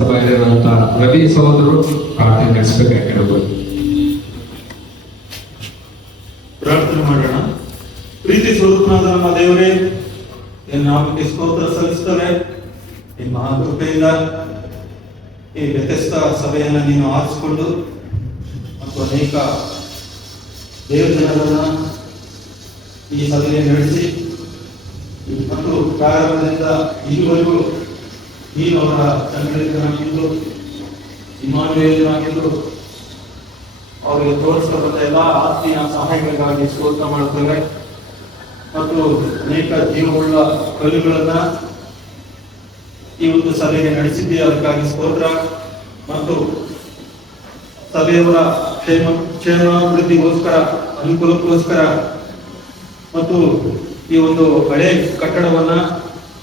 ಸಭೆಯಲ್ಲಿರುವಂತಹ ರವಿ ಸಹೋದರರು ಪ್ರಾರ್ಥನೆ ನಡೆಸಬೇಕಾಗಿರಬಹುದು. ಪ್ರಾರ್ಥನೆ ಮಾಡೋಣ. ಪ್ರೀತಿ ಸ್ವರೂಪನಾದ ನಮ್ಮ ದೇವರೇ, ನಿನ್ನ ನಾಮಕ್ಕೆ ಸ್ತೋತ್ರ ಸಲ್ಲಿಸ್ತೇವೆ. ನಿಮ್ಮ ಕೃಪೆಯಿಂದ ಈ ವ್ಯತ್ಯಸ್ತ ಸಭೆಯನ್ನು ನೀನು ಆರಿಸಿಕೊಂಡು ಮತ್ತು ಅನೇಕ ದೇವಜನರನ್ನ ಈ ಸಭೆಯನ್ನು ನಡೆಸಿ ಮತ್ತು ಪ್ರಾರಂಭದಿಂದ ಇದುವರೆಗೂ ನೀನು ಅವರ ಸಂಘಟಕನಾಗಿದ್ದು ಇಮಾನುವೇಲನಾಗಿದ್ದು ಅವರಿಗೆ ತೋರಿಸಬಂದ ಎಲ್ಲ ಆತ್ಮೀಯ ಸಹಾಯಗಳಿಗಾಗಿ ಸ್ತೋತ್ರ ಮಾಡುತ್ತೇವೆ ಮತ್ತು ಅನೇಕ ಜೀವವುಳ್ಳ ಕಲ್ಲುಗಳನ್ನ ಈ ಒಂದು ಸಭೆಗೆ ನಡೆಸಿದ್ದೆ, ಅದಕ್ಕಾಗಿ ಸ್ತೋತ್ರ. ಮತ್ತು ಸಭೆಯವರ ಕ್ಷೇಮಾಭಿವೃದ್ಧಿಗೋಸ್ಕರ, ಅನುಕೂಲಕ್ಕೋಸ್ಕರ ಮತ್ತು ಈ ಒಂದು ಹಳೆ ಕಟ್ಟಡವನ್ನ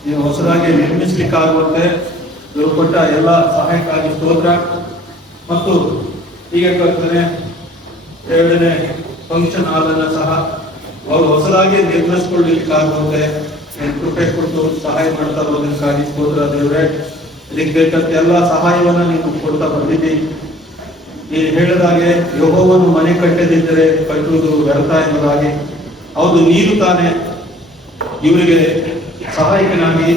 ನೀವು ಹೊಸದಾಗಿ ನಿರ್ಮಿಸಲಿಕ್ಕಾಗುವಂತೆ ಇವರು ಕೊಟ್ಟ ಎಲ್ಲ ಸಹಾಯಕ್ಕಾಗಿ ಸ್ತೋತ್ರ. ಮತ್ತು ಹೀಗೆ ಕರ್ತನೆ, 2ನೇ ಫಂಕ್ಷನ್ ಹಾಲ್ ಅನ್ನ ಸಹ ಅವರು ಹೊಸದಾಗಿ ನಿರ್ಮಿಸಿಕೊಳ್ಳಲಿಕ್ಕಾಗುವಂತೆ ಕೃಪೆ ಕೊಟ್ಟು ಸಹಾಯ ಮಾಡ್ತಾ ಇರೋದಕ್ಕಾಗಿ ಸ್ತೋತ್ರ ದೇವರೇ. ಇದಕ್ಕೆ ಬೇಕಂತ ಎಲ್ಲ ಸಹಾಯವನ್ನ ನೀವು ಕೊಡ್ತಾ ಬಂದಿದ್ದೀವಿ. ಈ ಹೇಳಿದಾಗೆ ಯೆಹೋವನು ಮನೆ ಕಟ್ಟದಿದ್ದರೆ ಕಟ್ಟುವುದು ವ್ಯರ್ಥ ಎಂಬುದಾಗಿ, ಹೌದು ನೀನು ತಾನೇ ಇವರಿಗೆ ಸಹಾಯಕನಾಗಿ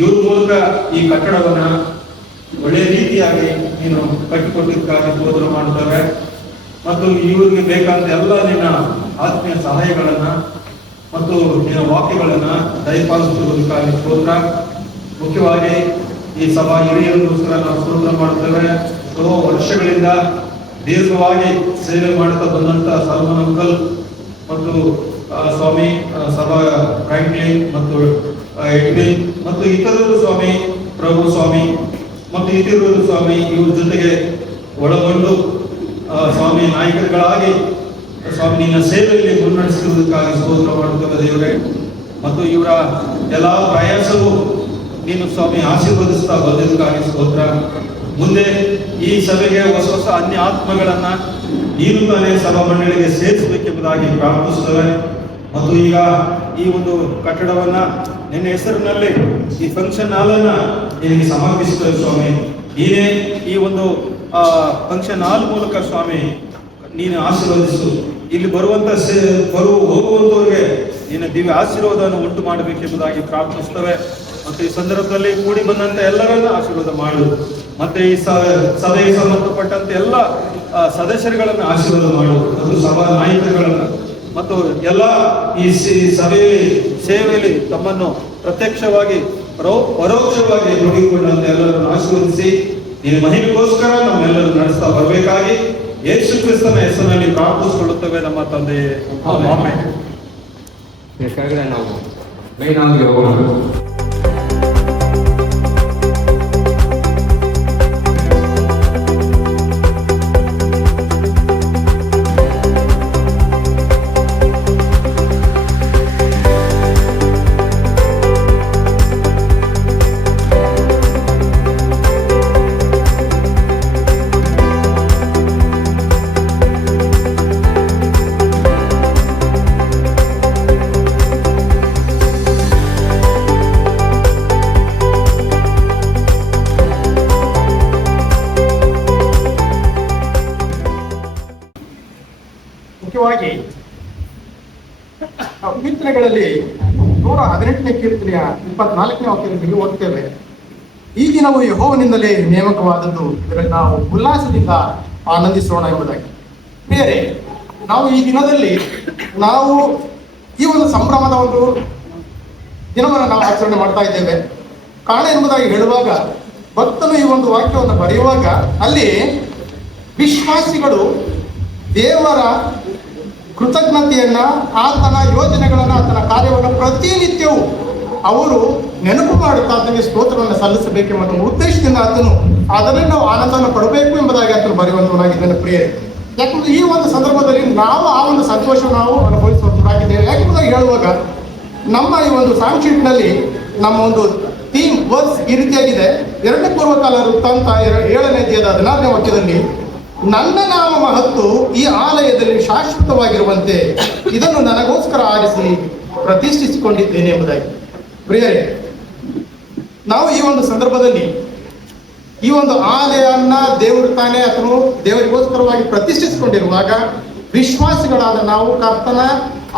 ಇವ್ರ ಮೂಲಕ ಈ ಕಟ್ಟಡವನ್ನ ಒಳ್ಳೆಯ ರೀತಿಯಾಗಿ ನೀನು ಕಟ್ಟಿಕೊಟ್ಟಿದ್ದಕ್ಕಾಗಿ ಸ್ತೋತ್ರ ಮಾಡ್ತೇವೆ. ಮತ್ತು ಇವ್ರಿಗೆ ಬೇಕಾದ ಎಲ್ಲ ನಿನ್ನ ಆತ್ಮೀಯ ಸಹಾಯಗಳನ್ನ ಮತ್ತು ನಿನ್ನ ವಾಕ್ಯಗಳನ್ನ ದಯಪಾಲಿಸುವುದಕ್ಕಾಗಿ ಸ್ತೋತ್ರ. ಮುಖ್ಯವಾಗಿ ಈ ಸಭಾ ಹಿರಿಯರಿಗೋಸ್ಕರ ನಾವು ಸ್ತೋತ್ರ ಮಾಡ್ತೇವೆ. ಎಷ್ಟೋ ವರ್ಷಗಳಿಂದ ದೀರ್ಘವಾಗಿ ಸೇವೆ ಮಾಡ್ತಾ ಬಂದಂತ ಸಲ್ಮಾನ್ ಅಂಕಲ್ ಮತ್ತು ಸ್ವಾಮಿ ಸಭಾ ಫ್ರಾಂಕ್ಲಿನ್ ಮತ್ತು ಎಡ್ವಿನ್ ಮತ್ತು ಇತರರು ಸ್ವಾಮಿ ಪ್ರಭು ಸ್ವಾಮಿ ಮತ್ತು ಇತರರು ಸ್ವಾಮಿ ಇವ್ರ ಜೊತೆಗೆ ಒಳಗೊಂಡು ಸ್ವಾಮಿ ನಾಯಕರುಗಳಾಗಿ ಸ್ವಾಮಿ ನಿನ್ನ ಸೇವೆಯಲ್ಲಿ ಮುನ್ನಡೆಸಿರುವುದಕ್ಕಾಗಿ ಸ್ತೋತ್ರ ಮಾಡುತ್ತೇವೆ ದೇವರೇ. ಮತ್ತು ಇವರ ಎಲ್ಲಾ ಪ್ರಯಾಸವು ನೀನು ಸ್ವಾಮಿ ಆಶೀರ್ವದಿಸ್ತಾ ಬಂದಿದ್ದಕ್ಕಾಗಿ ಸ್ತೋತ್ರ. ಮುಂದೆ ಈ ಸಭೆಗೆ ಹೊಸ ಹೊಸ ಅನ್ಯ ಆತ್ಮಗಳನ್ನ ನೀನು ತಾನೇ ಸಭಾ ಮಂಡಳಿಗೆ ಸೇರಿಸಬೇಕೆಂಬುದಾಗಿ ಪ್ರಾರ್ಥಿಸುತ್ತೇವೆ. ಮತ್ತು ಈಗ ಈ ಒಂದು ಕಟ್ಟಡವನ್ನ ನಿನ್ನ ಹೆಸರಿನಲ್ಲಿ ಈ ಫಂಕ್ಷನ್ ಹಾಲ್ ಅನ್ನ ನಿನಗೆ ಸಮರ್ಪಿಸುತ್ತೇವೆ ಸ್ವಾಮಿ. ನೀನೇ ಈ ಒಂದು ಫಂಕ್ಷನ್ ಹಾಲ್ ಮೂಲಕ ಸ್ವಾಮಿ ನೀನು ಆಶೀರ್ವದಿಸು. ಇಲ್ಲಿ ಬರುವಂತ ಹೋಗುವಂತವ್ರಿಗೆ ನಿನ್ನ ದಿವ್ಯ ಆಶೀರ್ವಾದವನ್ನು ಉಂಟು ಮಾಡಬೇಕೆಂಬುದಾಗಿ ಪ್ರಾರ್ಥಿಸುತ್ತೇವೆ. ಮತ್ತು ಈ ಸಂದರ್ಭದಲ್ಲಿ ಕೂಡಿ ಬಂದಂತ ಎಲ್ಲರನ್ನ ಆಶೀರ್ವಾದ ಮಾಡು. ಮತ್ತೆ ಈ ಸಭೆಗೆ ಸಂಬಂಧಪಟ್ಟಂತೆ ಎಲ್ಲ ಸದಸ್ಯರುಗಳನ್ನ ಆಶೀರ್ವಾದ ಮಾಡು. ಮತ್ತು ಸಭಾ ನಾಯಕರುಗಳನ್ನ ಮತ್ತು ಎಲ್ಲ ಈ ಸಭೆಯಲ್ಲಿ ಸೇವೆಯಲ್ಲಿ ತಮ್ಮನ್ನು ಪ್ರತ್ಯಕ್ಷವಾಗಿ ಪರೋಕ್ಷವಾಗಿ ದುಡಿದುಕೊಂಡಂತ ಎಲ್ಲರನ್ನು ಆಶೀರ್ವದಿಸಿ ನೀನು ಮಹಿಮೆಗೋಸ್ಕರ ನಮ್ಮೆಲ್ಲರೂ ನಡೆಸ್ತಾ ಬರಬೇಕಾಗಿ ಯೇಸು ಕ್ರಿಸ್ತನ ಹೆಸರಿನಲ್ಲಿ ಪ್ರಾರ್ಥಿಸಿಕೊಳ್ಳುತ್ತೇವೆ ನಮ್ಮ ತಂದೆ. ಆಮೆನ್. ಬೇಕಾದ್ರೆ ನಾವು ಮೈನ್ ಆಗಿ ಹೋಗೋಣ. ಮುಖ್ಯವಾಗಿ ಕೀರ್ತನೆಗಳಲ್ಲಿ 118ನೇ ಕೀರ್ತನೆಯ 24ನೇ ವಾಕ್ಯದಲ್ಲಿ ಓದ್ತೇವೆ, ಈ ದಿನವು ಯೆಹೋವನಿಂದಲೇ ನೇಮಕವಾದದ್ದು, ಇದರಲ್ಲಿ ನಾವು ಉಲ್ಲಾಸದಿಂದ ಆನಂದಿಸೋಣ ಎಂಬುದಾಗಿ. ಬೇರೆ ನಾವು ಈ ದಿನದಲ್ಲಿ ನಾವು ಈ ಒಂದು ಸಂಭ್ರಮದ ಒಂದು ದಿನವನ್ನು ನಾವು ಆಚರಣೆ ಮಾಡ್ತಾ ಇದ್ದೇವೆ. ಕಾರಣ ಎಂಬುದಾಗಿ ಹೇಳುವಾಗ ಭಕ್ತನು ಈ ಒಂದು ವಾಕ್ಯವನ್ನು ಬರೆಯುವಾಗ ಅಲ್ಲಿ ವಿಶ್ವಾಸಿಗಳು ದೇವರ ಕೃತಜ್ಞತೆಯನ್ನ, ಆತನ ಯೋಜನೆಗಳನ್ನ, ಆತನ ಕಾರ್ಯವನ್ನು ಪ್ರತಿನಿತ್ಯವೂ ಅವರು ನೆನಪು ಮಾಡುತ್ತಾ ಆತನಿಗೆ ಸ್ತೋತ್ರವನ್ನು ಸಲ್ಲಿಸಬೇಕೆಂಬ ಉದ್ದೇಶದಿಂದ ಆತನು ಅದರಲ್ಲಿ ನಾವು ಆನಂದವನ್ನು ಪಡಬೇಕು ಎಂಬುದಾಗಿ ಆತನು ಬರೆಯುವಂತವನಾಗಿದ್ದಾನೆ ಪ್ರಿಯರೇ. ಯಾಕಂದ್ರೆ ಈ ಒಂದು ಸಂದರ್ಭದಲ್ಲಿ ನಾವು ಆ ಒಂದು ಸಂತೋಷ ನಾವು ಅನುಭವಿಸುವಂತವರಾಗಿದ್ದೇವೆ. ಯಾಕೆಂದ್ರೆ ಹೇಳುವಾಗ ನಮ್ಮ ಈ ಒಂದು ಸಾಂಗ್ ಶೀಟ್ನಲ್ಲಿ ನಮ್ಮ ಒಂದು ಥೀಮ್ ವರ್ಸ್ ಈ ರೀತಿಯಾಗಿದೆ. 2 ಪೂರ್ವಕಾಲ ವೃತ್ತಾಂತ 7ನೇ ಅಧ್ಯಾಯದ 16ನೇ ವಾಕ್ಯದಲ್ಲಿ, ನನ್ನ ನಾಮ ಮಹತ್ತು ಈ ಆಲಯದಲ್ಲಿ ಶಾಶ್ವತವಾಗಿರುವಂತೆ ಇದನ್ನು ನನಗೋಸ್ಕರ ಆರಿಸಿ ಪ್ರತಿಷ್ಠಿಸಿಕೊಂಡಿದ್ದೇನೆ ಎಂಬುದಾಗಿ. ಪ್ರಿಯರೇ, ನಾವು ಈ ಒಂದು ಸಂದರ್ಭದಲ್ಲಿ ಈ ಒಂದು ಆಲಯವನ್ನ ದೇವರು ತಾನೇ ಅಥವಾ ದೇವರಿಗೋಸ್ಕರವಾಗಿ ಪ್ರತಿಷ್ಠಿಸಿಕೊಂಡಿರುವಾಗ ವಿಶ್ವಾಸಿಗಳಾದ ನಾವು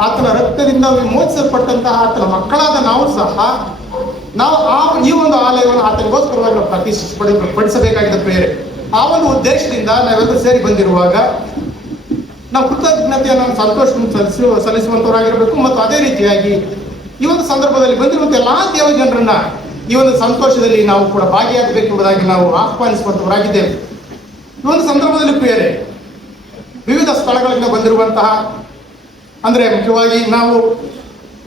ಆತನ ರಕ್ತದಿಂದ ವಿಮೋಚಿಸಲ್ಪಟ್ಟಂತಹ ಆತನ ಮಕ್ಕಳಾದ ನಾವು ಸಹ ನಾವು ಈ ಒಂದು ಆಲಯವನ್ನು ಆತನಿಗೋಸ್ಕರವಾಗಿ ನಾವು ಪ್ರತಿಷ್ಠಿಸಬೇಕಾಗಿದೆ ಪ್ರಿಯರೇ. ಆ ಒಂದು ಉದ್ದೇಶದಿಂದ ನಾವೆಲ್ಲರೂ ಸೇರಿ ಬಂದಿರುವಾಗ ನಾವು ಕೃತಜ್ಞತೆಯನ್ನು ಸಂತೋಷವನ್ನು ಸಲ್ಲಿಸುವಂತವರಾಗಿರಬೇಕು. ಮತ್ತು ಅದೇ ರೀತಿಯಾಗಿ ಈ ಒಂದು ಸಂದರ್ಭದಲ್ಲಿ ಬಂದಿರುವಂತಹ ಎಲ್ಲಾ ದೇವ ಜನರನ್ನ ಈ ಒಂದು ಸಂತೋಷದಲ್ಲಿ ನಾವು ಕೂಡ ಭಾಗಿಯಾಗಬೇಕೆಂಬುದಾಗಿ ನಾವು ಆಹ್ವಾನಿಸುವಂತವರಾಗಿದ್ದೇವೆ. ಈ ಒಂದು ಸಂದರ್ಭದಲ್ಲಿ ಪ್ರಿಯರೇ, ವಿವಿಧ ಸ್ಥಳಗಳಿಂದ ಬಂದಿರುವಂತಹ ಅಂದ್ರೆ ಮುಖ್ಯವಾಗಿ ನಾವು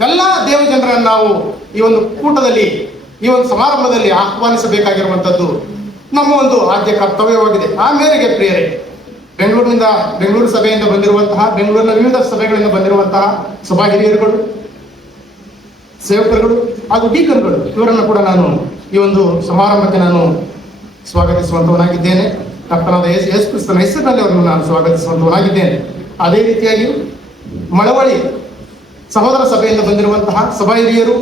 ಎಲ್ಲ ದೇವ ಜನರನ್ನು ನಾವು ಈ ಒಂದು ಕೂಟದಲ್ಲಿ, ಈ ಒಂದು ಸಮಾರಂಭದಲ್ಲಿ ಆಹ್ವಾನಿಸಬೇಕಾಗಿರುವಂಥದ್ದು ನಮ್ಮ ಒಂದು ಆದ್ಯ ಕರ್ತವ್ಯವಾಗಿದೆ. ಆ ಮೇರೆಗೆ ಪ್ರಿಯರೇ, ಬೆಂಗಳೂರು ಸಭೆಯಿಂದ ಬಂದಿರುವಂತಹ, ಬೆಂಗಳೂರಿನ ವಿವಿಧ ಸಭೆಗಳಿಂದ ಬಂದಿರುವಂತಹ ಸಭಾ ಹಿರಿಯರುಗಳು, ಸೇವಕರುಗಳು ಹಾಗೂ ಡೀಕನ್ಗಳು, ಇವರನ್ನು ಕೂಡ ನಾನು ಈ ಒಂದು ಸಮಾರಂಭಕ್ಕೆ ನಾನು ಸ್ವಾಗತಿಸುವಂತವನಾಗಿದ್ದೇನೆ. ಕರ್ತನಾದ ಯೇಸು ಕ್ರಿಸ್ತನ ಹೆಸರಿನಲ್ಲಿ ಅವರನ್ನು ನಾನು ಸ್ವಾಗತಿಸುವಂತವನಾಗಿದ್ದೇನೆ. ಅದೇ ರೀತಿಯಾಗಿ ಮಳವಳ್ಳಿ ಸಹೋದರ ಸಭೆಯಿಂದ ಬಂದಿರುವಂತಹ ಸಭಾ ಹಿರಿಯರು,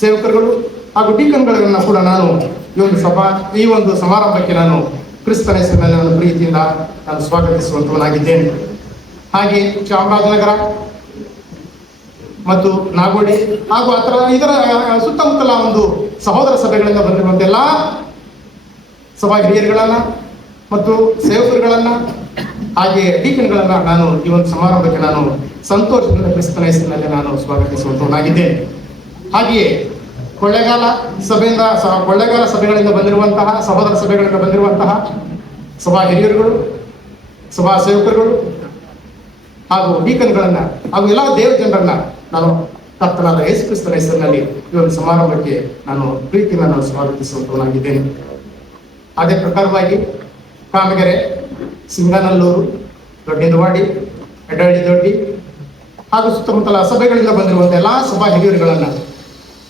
ಸೇವಕರುಗಳು ಹಾಗೂ ಡೀಕನ್ಗಳನ್ನು ಕೂಡ ನಾನು ಈ ಒಂದು ಸಮಾರಂಭಕ್ಕೆ ನಾನು ಕ್ರಿಸ್ತನ ಹೆಸರಿನಲ್ಲಿ ನನ್ನ ಪ್ರೀತಿಯಿಂದ ನಾನು ಸ್ವಾಗತಿಸುವಂತವನಾಗಿದ್ದೇನೆ. ಹಾಗೆ ಚಾಮರಾಜನಗರ ಮತ್ತು ನಾಗೋಡಿ ಹಾಗೂ ಇದರ ಸುತ್ತಮುತ್ತಲ ಒಂದು ಸಹೋದರ ಸಭೆಗಳಿಂದ ಬಂದಿರುವಂತ ಎಲ್ಲಾ ಸಭಾ ಹಿರಿಯರುಗಳನ್ನ ಮತ್ತು ಸೇವಕರುಗಳನ್ನ ಹಾಗೆ ಡೀಕನ್ಗಳನ್ನ ನಾನು ಈ ಒಂದು ಸಮಾರಂಭಕ್ಕೆ ನಾನು ಸಂತೋಷದಿಂದ ಕ್ರಿಸ್ತನ ಹೆಸರಿನಲ್ಲಿ ನಾನು ಸ್ವಾಗತಿಸುವಂತವನಾಗಿದ್ದೇನೆ. ಹಾಗೆಯೇ ಕೊಳ್ಳೇಗಾಲ ಸಭೆಗಳಿಂದ ಬಂದಿರುವಂತಹ ಸಹೋದರ ಸಭೆಗಳಿಂದ ಬಂದಿರುವಂತಹ ಸಭಾ ಹಿರಿಯರುಗಳು, ಸಭಾ ಸೇವಕರುಗಳು ಹಾಗೂ ಡೀಕನ್ಗಳನ್ನ ಹಾಗೂ ಎಲ್ಲ ದೇವ ಜನರನ್ನ ನಾನು ಕರ್ತನಾದ ಯೇಸು ಕ್ರಿಸ್ತನ ಹೆಸರಿನಲ್ಲಿ ಈ ಒಂದು ಸಮಾರಂಭಕ್ಕೆ ನಾನು ಪ್ರೀತಿಯಿಂದ ನಾನು ಸ್ವಾಗತಿಸುವಂತವನಾಗಿದ್ದೇನೆ. ಅದೇ ಪ್ರಕಾರವಾಗಿ ಕಾಮಗೆರೆ, ಸಿಂಗನಲ್ಲೂರು, ದೊಡ್ಡವಾಡಿ, ಎಡಹಳ್ಳಿ ದೊಡ್ಡಿ ಹಾಗೂ ಸುತ್ತಮುತ್ತಲ ಸಭೆಗಳಿಂದ ಬಂದಿರುವಂಥ ಎಲ್ಲಾ ಸಭಾ ಹಿರಿಯರುಗಳನ್ನ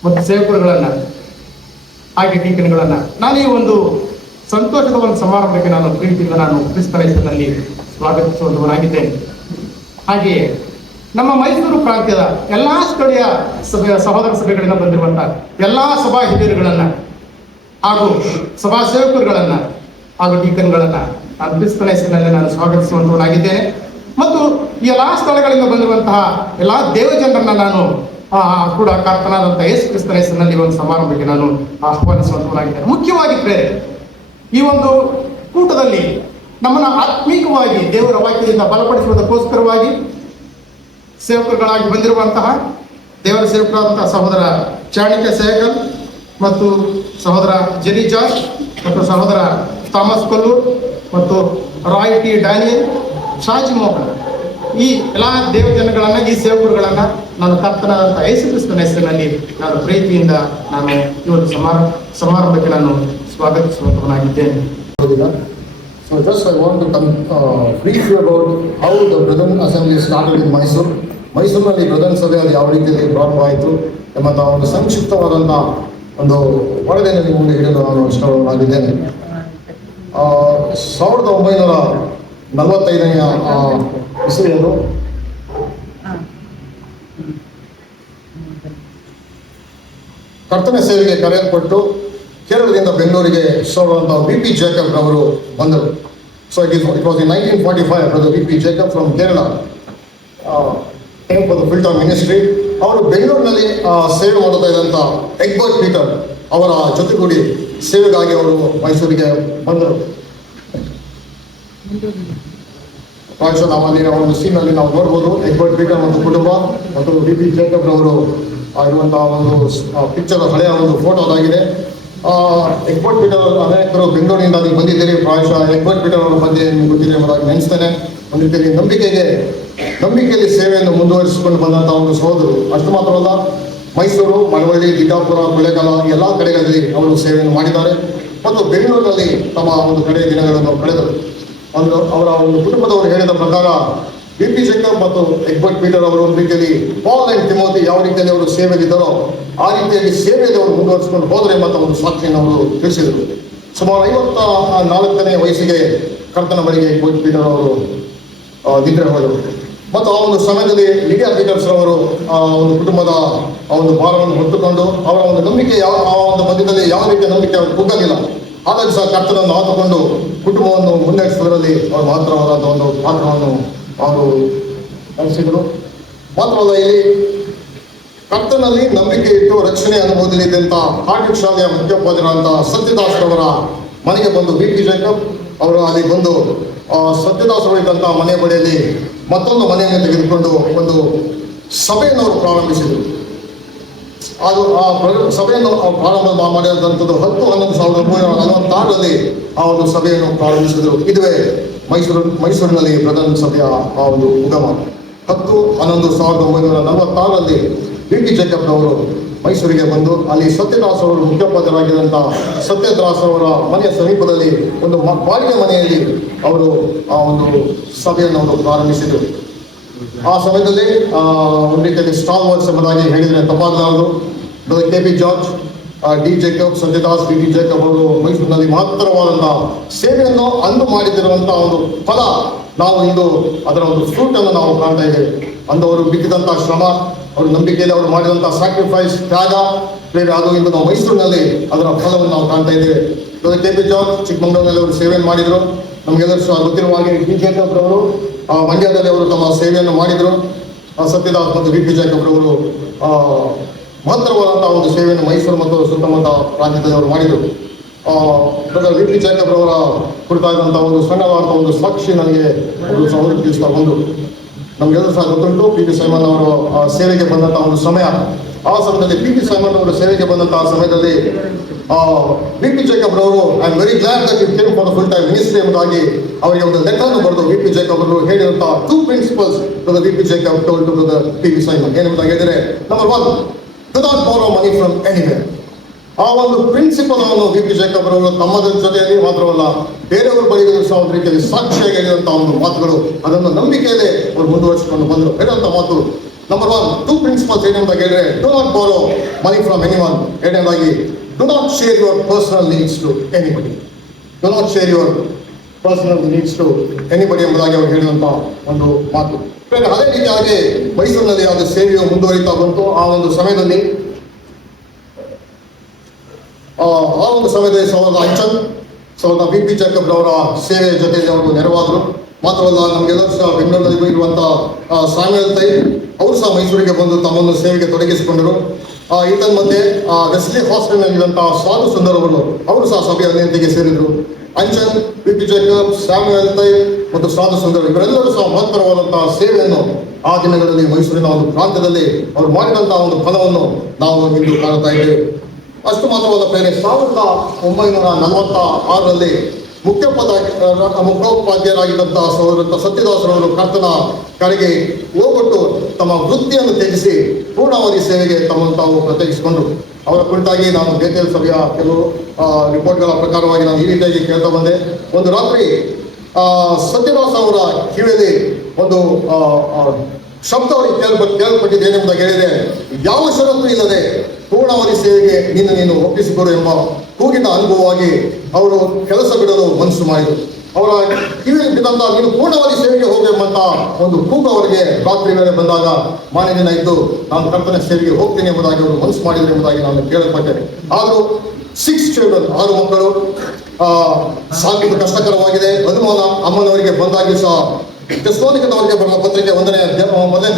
ಮತ್ತು ಸೇವಕರುಗಳನ್ನ ಹಾಗೆ ಡೀಕನ್ಗಳನ್ನ ನಾನು ಈ ಒಂದು ಸಂತೋಷದ ಒಂದು ಸಮಾರಂಭಕ್ಕೆ ನಾನು ಪ್ರೀತಿಯಿಂದ ನಾನು ಕ್ರಿಸ್ತನ ಹೆಸರಿನಲ್ಲಿ ಸ್ವಾಗತಿಸುವಂತವನಾಗಿದ್ದೇನೆ. ಹಾಗೆಯೇ ನಮ್ಮ ಮೈಸೂರು ಪ್ರಾಂತ್ಯದ ಎಲ್ಲಾ ಸ್ಥಳೀಯ ಸಹೋದರ ಸಭೆಗಳಿಂದ ಬಂದಿರುವಂತಹ ಎಲ್ಲಾ ಸಭಾ ಹಿರಿಯರುಗಳನ್ನ ಹಾಗೂ ಸಭಾ ಸೇವಕರುಗಳನ್ನ ಹಾಗೂ ಡೀಕನ್ಗಳನ್ನ ನಾನು ಕ್ರಿಸ್ತನ ಹೆಸರಿನಲ್ಲಿ ನಾನು ಸ್ವಾಗತಿಸುವಂತವನಾಗಿದ್ದೇನೆ. ಮತ್ತು ಈ ಎಲ್ಲಾ ಸ್ಥಳಗಳಿಂದ ಬಂದಿರುವಂತಹ ಎಲ್ಲಾ ದೇವ ಜನರನ್ನ ನಾನು ಕೂಡ ಕರ್ತನಾದಂತಹ ಯೇಸು ಕ್ರಿಸ್ತನ ಹೆಸರಿನಲ್ಲಿ ಒಂದು ಸಮಾರಂಭಕ್ಕೆ ನಾನು ಆಹ್ವಾನಿಸುವಂತವನಾಗಿದ್ದೇನೆ. ಮುಖ್ಯವಾಗಿ ಪ್ರೇರೆ, ಈ ಒಂದು ಕೂಟದಲ್ಲಿ ನಮ್ಮನ್ನು ಆತ್ಮೀಕವಾಗಿ ದೇವರ ವಾಕ್ಯದಿಂದ ಬಲಪಡಿಸುವುದಕ್ಕೋಸ್ಕರವಾಗಿ ಸೇವಕರುಗಳಾಗಿ ಬಂದಿರುವಂತಹ ದೇವರ ಸೇವಕರಾದಂತಹ ಸಹೋದರ ಚಾಣಕ್ಯ ಸೇಗಲ್ ಮತ್ತು ಸಹೋದರ ಜೆರಿ ಜಾರ್ಜ್ ಮತ್ತು ಸಹೋದರ ಥಾಮಸ್ ಕೊಲ್ಲೂರ್ ಮತ್ತು ರಾಯ್ ಟಿ ಡ್ಯಾನಿಯಲ್, ಶಾಜಿ ಮೋಹನ್, ಈ ಎಲ್ಲಾ ದೇವಜನಗಳನ್ನ, ಈ ಸೇವಕರುಗಳನ್ನ ನಾನು ಕರ್ತನಾದಂತಹ ಯೇಸು ಕ್ರಿಸ್ತನ ಹೆಸರಿನಲ್ಲಿ ನಾನು ಪ್ರೀತಿಯಿಂದ ನಾನು ಈ ಒಂದು ಸಮಾರಂಭಕ್ಕೆ ನಾನು ಸ್ವಾಗತಿಸುವಂತವನಾಗಿದ್ದೇನೆ. So just I want to brief you about how the Brethren Assembly started in Mysore. ಮೈಸೂರಿನಲ್ಲಿ ಬ್ರದರ್ ಸಭೆಯಲ್ಲಿ ಯಾವ ರೀತಿಯಲ್ಲಿ ಪ್ರಾರಂಭ ಆಯಿತು ಎಂಬಂತಹ ಒಂದು ಸಂಕ್ಷಿಪ್ತವಾದಂಥ ಒಂದು ವರದಿಯನ್ನು ಮುಂದೆ ಇಡಲು ನಾನು ಇಷ್ಟವಾಗಿದ್ದೇನೆ. 1945ನೇ ಇಸವಿಯರು ಕರ್ತನ ಸೇವೆಗೆ ಕರೆಯಲ್ಪಟ್ಟು ಕೇರಳದಿಂದ ಬೆಂಗಳೂರಿಗೆ ಸೋಡುವಂತಹ BP ಜೇಕಬ್ ಅವರು ಬಂದರು. So it was in 1945 brother BP Jacob from Kerala came for the Filter Ministry. ಅವರು ಬೆಂಗಳೂರಿನಲ್ಲಿ ಸೇವೆ ಮಾಡುತ್ತಾ ಇದ್ದಂಥ ಎಗ್ಬರ್ಟ್ ಪೀಟರ್ ಅವರ ಜೊತೆಗೂಡಿ ಸೇವೆಗಾಗಿ ಅವರು ಮೈಸೂರಿಗೆ ಬಂದರು. ಪ್ರಾಯಶಃ ನಾವಲ್ಲಿ ಒಂದು ಸೀನಲ್ಲಿ ನಾವು ನೋಡ್ಬೋದು ಎಗ್ಬರ್ಟ್ ಪೀಟರ್ ಮತ್ತು ಕುಟುಂಬ ಮತ್ತು BP ಜೇಕಬ್ ಅವರು ಇರುವಂತಹ ಒಂದು ಪಿಕ್ಚರ್ ಹಳೆಯ ಒಂದು ಫೋಟೋ ಅದಾಗಿದೆ. ಎಕ್ಬರ್ಟ್ ಪೀಟರ್ ಅವರು ಅನೇಕರು ಬೆಂಗಳೂರಿನಿಂದ ನೀವು ಬಂದಿದ್ದೀರಿ. ಪ್ರಾಯಶಃ ಎಕ್ಬರ್ಟ್ ಪೀಟರ್ ಅವರ ಬಗ್ಗೆ ನಿಮ್ಗೆ ಗೊತ್ತಿದೆ ಎಂಬುದಾಗಿ ನೆನೆಸ್ತೇನೆ. ಒಂದು ರೀತಿಯಲ್ಲಿ ನಂಬಿಕೆಯಲ್ಲಿ ಸೇವೆಯನ್ನು ಮುಂದುವರಿಸಿಕೊಂಡು ಬಂದಂತಹ ಒಂದು ಸಹೋದರು. ಅಷ್ಟು ಮಾತ್ರವಲ್ಲ, ಮೈಸೂರು, ಮಳವಳ್ಳಿ, ಬಿಜಾಪುರ, ಕೊಳ್ಳೇಗಾಲ ಎಲ್ಲ ಕಡೆಗಳಲ್ಲಿ ಅವರು ಸೇವೆಯನ್ನು ಮಾಡಿದ್ದಾರೆ ಮತ್ತು ಬೆಂಗಳೂರಿನಲ್ಲಿ ತಮ್ಮ ಒಂದು ಕಡೆಯ ದಿನಗಳನ್ನು ಕಳೆದರು. ಅವರ ಒಂದು ಕುಟುಂಬದವರು ಹೇಳಿದ ಪ್ರಕಾರ ವಿ.ಪಿ. ಜೇಕಬ್ ಮತ್ತು ಎಕ್ಬರ್ಟ್ ಪೀಟರ್ ಅವರು ಒಂದು ರೀತಿಯಲ್ಲಿ ಪಾಲ್ ಅಂಡ್ ತಿಮೋತಿ ಯಾವ ರೀತಿಯಲ್ಲಿ ಅವರು ಸೇವೆಯಲ್ಲಿದ್ದಾರೋ ಆ ರೀತಿಯಾಗಿ ಸೇವೆಯಲ್ಲಿ ಅವರು ಮುಂದುವರಿಸಿಕೊಂಡು ಹೋದರೆ ಎಂಬ ಒಂದು ಸಾಕ್ಷಿಯನ್ನು ಅವರು ತಿಳಿಸಿದರು. ಸುಮಾರು 54ನೇ ವಯಸ್ಸಿಗೆ ಕರ್ತನ ಬಳಿಗೆ ಎಕ್ಬರ್ಟ್ ಪೀಟರ್ ಅವರು ನಿದ್ರೆ ಹೋದರು ಮತ್ತು ಆ ಒಂದು ಸಮಯದಲ್ಲಿ ಲಿಡಿಯಾ ಪೀಟರ್ಸ್ ಅವರು ಒಂದು ಕುಟುಂಬದ ಒಂದು ಭಾರವನ್ನು ಹೊತ್ತುಕೊಂಡು ಅವರ ಒಂದು ನಂಬಿಕೆ ಆ ಒಂದು ಮಧ್ಯದಲ್ಲಿ ಯಾವ ರೀತಿಯ ನಂಬಿಕೆ ಅವರು ಕುಗ್ಗಲಿಲ್ಲ. ಹಾಗಾಗಿ ಸಹ ಕರ್ತನನ್ನು ಆತುಕೊಂಡು ಕುಟುಂಬವನ್ನು ಮುನ್ನಡೆಸುವುದರಲ್ಲಿ ಅವರು ಮಾತ್ರವಾದ ಒಂದು ಪಾತ್ರವನ್ನು ಅವರು ನಡೆಸಿದರು. ಮಾತ್ರವಲ್ಲ, ಇಲ್ಲಿ ಕರ್ತನಲ್ಲಿ ನಂಬಿಕೆ ಇಟ್ಟು ರಕ್ಷಣೆ ಅನುಭವದಲ್ಲಿದ್ದಂಥ ಹಾರ್ಟ್ವಿಕ್ ಶಾಲೆಯ ಮುಖ್ಯೋಪಾಧ್ಯಾಯರಾದಂಥ ಸತ್ಯದಾಸರವರ ಮನೆಗೆ ಬಂದು ವಿ.ಪಿ. ಜೇಕಬ್ ಅವರು ಅಲ್ಲಿ ಬಂದು ಸತ್ಯದಾಸರು ಇದ್ದಂಥ ಮನೆಯ ಬಳಿಯಲ್ಲಿ ಮತ್ತೊಂದು ಮನೆಯನ್ನು ತೆಗೆದುಕೊಂಡು ಒಂದು ಸಭೆಯನ್ನು ಅವರು ಪ್ರಾರಂಭಿಸಿದರು. ಅದು ಆ ಸಭೆಯನ್ನು ಪ್ರಾರಂಭ ಮಾಡಿದಂಥದ್ದು 10-11-1946ರಲ್ಲಿ ಆ ಒಂದು ಸಭೆಯನ್ನು ಪ್ರಾರಂಭಿಸಿದರು. ಇದುವೇ ಮೈಸೂರಿನಲ್ಲಿ ಪ್ರಧಾನ ಸಭೆಯ ಆ ಒಂದು ಉಗಮ. 10-11-1946ರಲ್ಲಿ ವಿ.ಪಿ. ಜೇಕಬ್ ಅವರು ಮೈಸೂರಿಗೆ ಬಂದು ಅಲ್ಲಿ ಸತ್ಯದಾಸ್ ಅವರು ಮುಖ್ಯೋಪಾಧ್ಯಾಯರಾಗಿದ್ದಂಥ ಸತ್ಯದಾಸ್ ಅವರ ಮನೆಯ ಸಮೀಪದಲ್ಲಿ ಒಂದು ಬಾಡಿಗೆ ಮನೆಯಲ್ಲಿ ಅವರು ಆ ಒಂದು ಸಭೆಯನ್ನು ಅವರು ಪ್ರಾರಂಭಿಸಿದರು. ಆ ಸಮಯದಲ್ಲಿ ಒಂದು ರೀತಿಯಲ್ಲಿ ಸ್ಟಾಲ್ ವರ್ಕ್ಸ್ ಎಂಬುದಾಗಿ ಹೇಳಿದರೆ ತಪ್ಪಾಗಲಾರದು. K P. George, D. Jacob, Satyadas, V P. Jacob ಅವರು ಮೈಸೂರಿನಲ್ಲಿ ಮಹತ್ತರವಾದಂತಹ ಸೇವೆಯನ್ನು ಅಂದು ಮಾಡಿದಿರುವಂತಹ ಒಂದು ಫಲ ನಾವು ಇಂದು ಅದರ ಒಂದು ಫ್ರೂಟ್ ಅನ್ನು ನಾವು ಕಾಣ್ತಾ ಇದ್ದೇವೆ. ಅಂದು ಅವರು ಬಿದ್ದಿದಂತಹ ಶ್ರಮ, ಅವರು ನಂಬಿಕೆಯಲ್ಲಿ ಅವರು ಮಾಡಿದಂತಹ ಸ್ಯಾಕ್ರಿಫೈಸ್, ತ್ಯಾಗ ಬೇರೆ ಅದು ಇಂದು ನಾವು ಮೈಸೂರಿನಲ್ಲಿ ಅದರ ಫಲವನ್ನು ನಾವು ಕಾಣ್ತಾ ಇದ್ದೇವೆ. ಕೆ.ಪಿ. ಜಾರ್ಜ್ ಚಿಕ್ಕಮಗಳೂರಿನಲ್ಲಿ ಅವರು ಸೇವೆಯನ್ನು ಮಾಡಿದರು. ನಮಗೆಲ್ಲರೂ ಸಹ ಗೊತ್ತಿರುವ ಹಾಗೆ ಡಿ. ಜೇಕಬ್ ಅವರು ಮಂಡ್ಯದಲ್ಲಿ ಅವರು ತಮ್ಮ ಸೇವೆಯನ್ನು ಮಾಡಿದರು. ಸತ್ಯದಾಸ್ ಮತ್ತು ವಿ.ಪಿ. ಜೇಕಬ್ ಅವರು ಮಹತ್ತರವಾದಂತಹ ಒಂದು ಸೇವೆಯನ್ನು ಮೈಸೂರು ಮತ್ತು ಸುತ್ತಮುತ್ತ ರಾಜ್ಯದಲ್ಲಿ ಅವರು ಮಾಡಿದರು. ವಿ.ಪಿ. ಜೇಕಬ್ ಅವರ ಕುರಿತಾದಂತಹ ಒಂದು ಸಣ್ಣವಾದಂತಹ ಒಂದು ಸಾಕ್ಷಿ ನನಗೆ ಅವರು ತಿಳಿಸ್ತಾ ಬಂದು, ನಮಗೆಲ್ಲರೂ ಸಹ ಗೊತ್ತುಂಟು ಪಿ.ಟಿ. ಸೈಮನ್ ಅವರು ಸೇವೆಗೆ ಬಂದಂತಹ ಒಂದು ಸಮಯ. ಆ ಸಮಯದಲ್ಲಿ ಪಿ.ಟಿ. ಸೈಮನ್ ಅವರು ಸೇವೆಗೆ ಬಂದಂತಹ ಸಮಯದಲ್ಲಿ ವಿ.ಪಿ. ಜೇಕಬ್ ಅವರು I am very glad that you came for full time ministry ಎಂಬುದಾಗಿ ಅವರಿಗೆ ಒಂದು ಲೆಟರ್ ಬರೆದು ವಿ.ಪಿ. ಜೇಕಬ್ ಅವರು ಹೇಳಿದಂತಹ 2 principles V P. Jacob told to P T. Simon ಏನೆಂಬುದಾಗಿ ಹೇಳಿದರೆ, number 1, do not borrow money from anywhere. ಆ ಒಂದು ಪ್ರಿನ್ಸಿಪಲ್ ಅನ್ನು ವಿ.ಪಿ. ಜೇಕಬ್ ಅವರು ತಮ್ಮದ ಜೊತೆಯಲ್ಲಿ ಮಾತ್ರವಲ್ಲ ಬೇರೆಯವರ ಬಳಿಗೂ ಸಹ ಒಂದು ರೀತಿಯಲ್ಲಿ ಸಾಕ್ಷಿಯಾಗಿ ಹೇಳಿದಂತಹ ಒಂದು ಮಾತುಗಳು, ಅದನ್ನು ನಂಬಿಕೆಯಲ್ಲೇ ಅವರು ಮುಂದುವರಿಸಿಕೊಂಡು ಬಂದರು. ಹೇಳಿದಂತಹ ಮಾತು ನಂಬರ್ 1, 2 ಪ್ರಿನ್ಸಿಪಲ್ಸ್ ಏನೆಂಬುದಾಗಿ ಹೇಳಿದ್ರೆ, do not borrow money from anyone. ಎರಡನೇದಾಗಿ, do not share your personal needs to anybody. Do not share your personal needs to anybody ಎಂಬುದಾಗಿ ಅವರು ಹೇಳಿದಂತಹ ಒಂದು ಮಾತು. ಅದೇ ರೀತಿಯಾಗಿ ಮೈಸೂರಿನಲ್ಲಿ ಅದು ಸೇವೆಯು ಮುಂದುವರಿತಾ ಬಂತು. ಆ ಒಂದು ಸಮಯದಲ್ಲಿ ಸಹೋದರ ಅಂಚನ್, ಸಹೋದರ ವಿ.ಪಿ. ಜೇಕಬ್ ಅವರ ಸೇವೆಯ ಜೊತೆಯಲ್ಲಿ ಅವರು ನೆರವಾದರು. ಮಾತ್ರವಲ್ಲ, ನಮಗೆಲ್ಲರೂ ಸಹ ಬೆಂಗಳೂರಿನಲ್ಲಿ ಇರುವಂತಹ ಸ್ಯಾಮ್ಯುಯಲ್ ತೈ ಅವರು ಸಹ ಮೈಸೂರಿಗೆ ಬಂದು ತಮ್ಮನ್ನು ಸೇವೆಗೆ ತೊಡಗಿಸಿಕೊಂಡರು. ಈತನ ಮಧ್ಯೆ ವೆಸ್ಲಿ ಹಾಸ್ಟೆಲ್ನಲ್ಲಿರುವಂತಹ ಸಾಧು ಸುಂದರ್ ಅವರು ಸಹ ಸಭೆಯ ಅಧ್ಯಯನಕ್ಕೆ ಸೇರಿದರು. ಅಂಚನ್, ವಿ.ಪಿ. ಜೇಕಬ್, ಸ್ಯಾಮ್ಯುಯಲ್ ತೈ ಮತ್ತು ಸಾಧು ಸುಂದರ್ ಇವರೆಲ್ಲರೂ ಸಹ ಮಹತ್ತರವಾದಂತಹ ಸೇವೆಯನ್ನು ಆ ದಿನಗಳಲ್ಲಿ ಮೈಸೂರಿನ ಒಂದು ಪ್ರಾಂತ್ಯದಲ್ಲಿ ಅವರು ಮಾಡಿದಂತಹ ಒಂದು ಫಲವನ್ನು ನಾವು ಇಂದು ಕಾಣುತ್ತಾ ಇದ್ದೇವೆ. ಅಷ್ಟು ಮಾತ್ರವಲ್ಲ ಪ್ರೇರೆ, 1946ರಲ್ಲಿ ಮುಖ್ಯೋಪಾಧ್ಯಾಯರಾಗಿದ್ದಂತಹ ಸಹೋದರ ಸತ್ಯದಾಸರವರು ಕರ್ತನ ಕಡೆಗೆ ಹೋಗ್ಬಿಟ್ಟು ತಮ್ಮ ವೃತ್ತಿಯನ್ನು ತ್ಯಜಿಸಿ ಪೂರ್ಣಾವಧಿ ಸೇವೆಗೆ ತಮ್ಮನ್ನು ತಾವು ಪ್ರತ್ಯೇಕಿಸಿಕೊಂಡರು. ಅವರ ಕುರಿತಾಗಿ ನಾನು ಬೇತೇಲ್ ಸಭೆಯ ಕೆಲವು ರಿಪೋರ್ಟ್ಗಳ ಪ್ರಕಾರವಾಗಿ ನಾನು ಈ ರೀತಿಯಾಗಿ ಕೇಳ್ತಾ ಬಂದೆ. ಒಂದು ರಾತ್ರಿ ಸತ್ಯದಾಸ ಅವರ ಕಿವಿಯಲ್ಲಿ ಒಂದು ಶಬ್ದ ಅವರಿಗೆ ಕೇಳಲ್ಪಟ್ಟಿದೆ. ಏನೆಂಬುದಾಗಿ ಹೇಳಿದರೆ, ಯಾವ ಷರತ್ತು ಇಲ್ಲದೆ ಪೂರ್ಣಾವಧಿ ಸೇವೆಗೆ ನೀನು ಒಪ್ಪಿಸಿಕೊಡು ಎಂಬ ಕೂಗಿನ ಅನುಭವವಾಗಿ ಅವರು ಕೆಲಸ ಬಿಡಲು ಮನಸ್ಸು ಮಾಡಿದರು. ಅವರ ಕಿವಿಯಲ್ಲಿ ಬಿದ್ದಂತ ನೀನು ಪೂರ್ಣಾವಧಿ ಸೇವೆಗೆ ಹೋಗು ಎಂಬಂತ ಒಂದು ಕೂಗು ಅವರಿಗೆ ರಾತ್ರಿ ವೇಳೆ ಬಂದಾಗ ಮಾನ್ಯ ದಿನ ಇದ್ದು ನಾನು ಕರ್ತನ ಸೇವೆಗೆ ಹೋಗ್ತೀನಿ ಎಂಬುದಾಗಿ ಅವರು ಮನಸ್ಸು ಮಾಡಿದರು ಎಂಬುದಾಗಿ ನಾನು ಕೇಳಲ್ಪಟ್ಟೆ. ಆದರೂ 6 children, 6 ಮಕ್ಕಳು, ಸಾಕಿದ್ದು ಕಷ್ಟಕರವಾಗಿದೆ. ಅನುಮಾನ ಅಮ್ಮನವರಿಗೆ ಬಂದಾಗಿ ಸಹ ಥೆಸಲೋನಿಕದವರಿಗೆ ಬರುವ ಪತ್ರಿಕೆ ಮೊದಲನೇ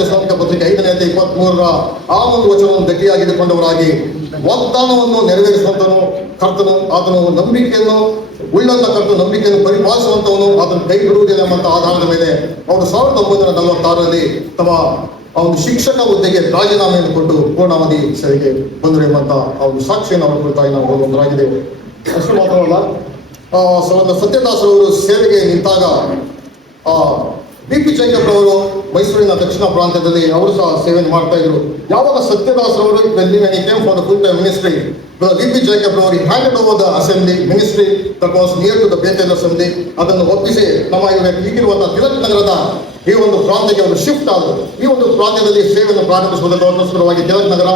ಥೆಸಲೋನಿಕ ಪತ್ರಿಕೆ 5:23 ಆ ಒಂದು ವಚನವನ್ನು ಗಟ್ಟಿಯಾಗಿಟ್ಟುಕೊಂಡವರಾಗಿ ವಾಗ್ದಾನವನ್ನು ನೆರವೇರಿಸುವಂತನು ಕರ್ತನು, ಆತನು ನಂಬಿಕೆಯನ್ನು ಉಳ್ಳಂತ ಕರ್ತನು ನಂಬಿಕೆಯನ್ನು ಪರಿಪಾಲಿಸುವಂತವನು, ಆತನು ಕೈ ಬಿಡುವುದಿಲ್ಲ ಎಂಬಂತ ಆಧಾರದ ಮೇಲೆ ಅವರು 1946ರಲ್ಲಿ ತಮ್ಮ ಆ ಒಂದು ಶಿಕ್ಷಕ ಹುದ್ದೆಗೆ ರಾಜೀನಾಮೆಯನ್ನು ಕೊಟ್ಟು ಪೂರ್ಣಾವಧಿ ಸೇವೆಗೆ ಬಂದರು ಎಂಬಂತ ಆ ಒಂದು ಸಾಕ್ಷಿಯನ್ನು ಅವರ ಕುರಿತಾಗಿ ನಾವು ಓದುವಂತರಾಗಿದೆ. ಅಷ್ಟು ಮಾತ್ರವಲ್ಲ, ಸತ್ಯದಾಸರವರು ಸೇವೆಗೆ ನಿಂತಾಗ ಬಿ.ಪಿ. ಜೇಕಬ್ ಅವರು ಮೈಸೂರಿನ ದಕ್ಷಿಣ ಪ್ರಾಂತ್ಯದಲ್ಲಿ ಅವರು ಸಹ ಸೇವೆಯನ್ನು ಮಾಡ್ತಾ ಇದ್ರು. ಯಾವಾಗ ಸತ್ಯದಾಸರವರು came for the full time ministry, B P. Jacob ಅವರು handed over the assembly ministry that was near to the Bethel assembly, ಅದನ್ನು ಒಪ್ಪಿಸಿ ನಮ್ಮ ಈಗಿರುವಂತಹ ತಿಲಕ್ ನಗರದ ಈ ಒಂದು ಪ್ರಾಂತ್ಯಕ್ಕೆ ಒಂದು ಶಿಫ್ಟ್ ಆದರು. ಈ ಒಂದು ಪ್ರಾಂತ್ಯದಲ್ಲಿ ಸೇವೆಯನ್ನು ಪ್ರಾರಂಭಿಸುವುದಕ್ಕೋಸ್ಕರವಾಗಿ ತಿಲಕ್ ನಗರ,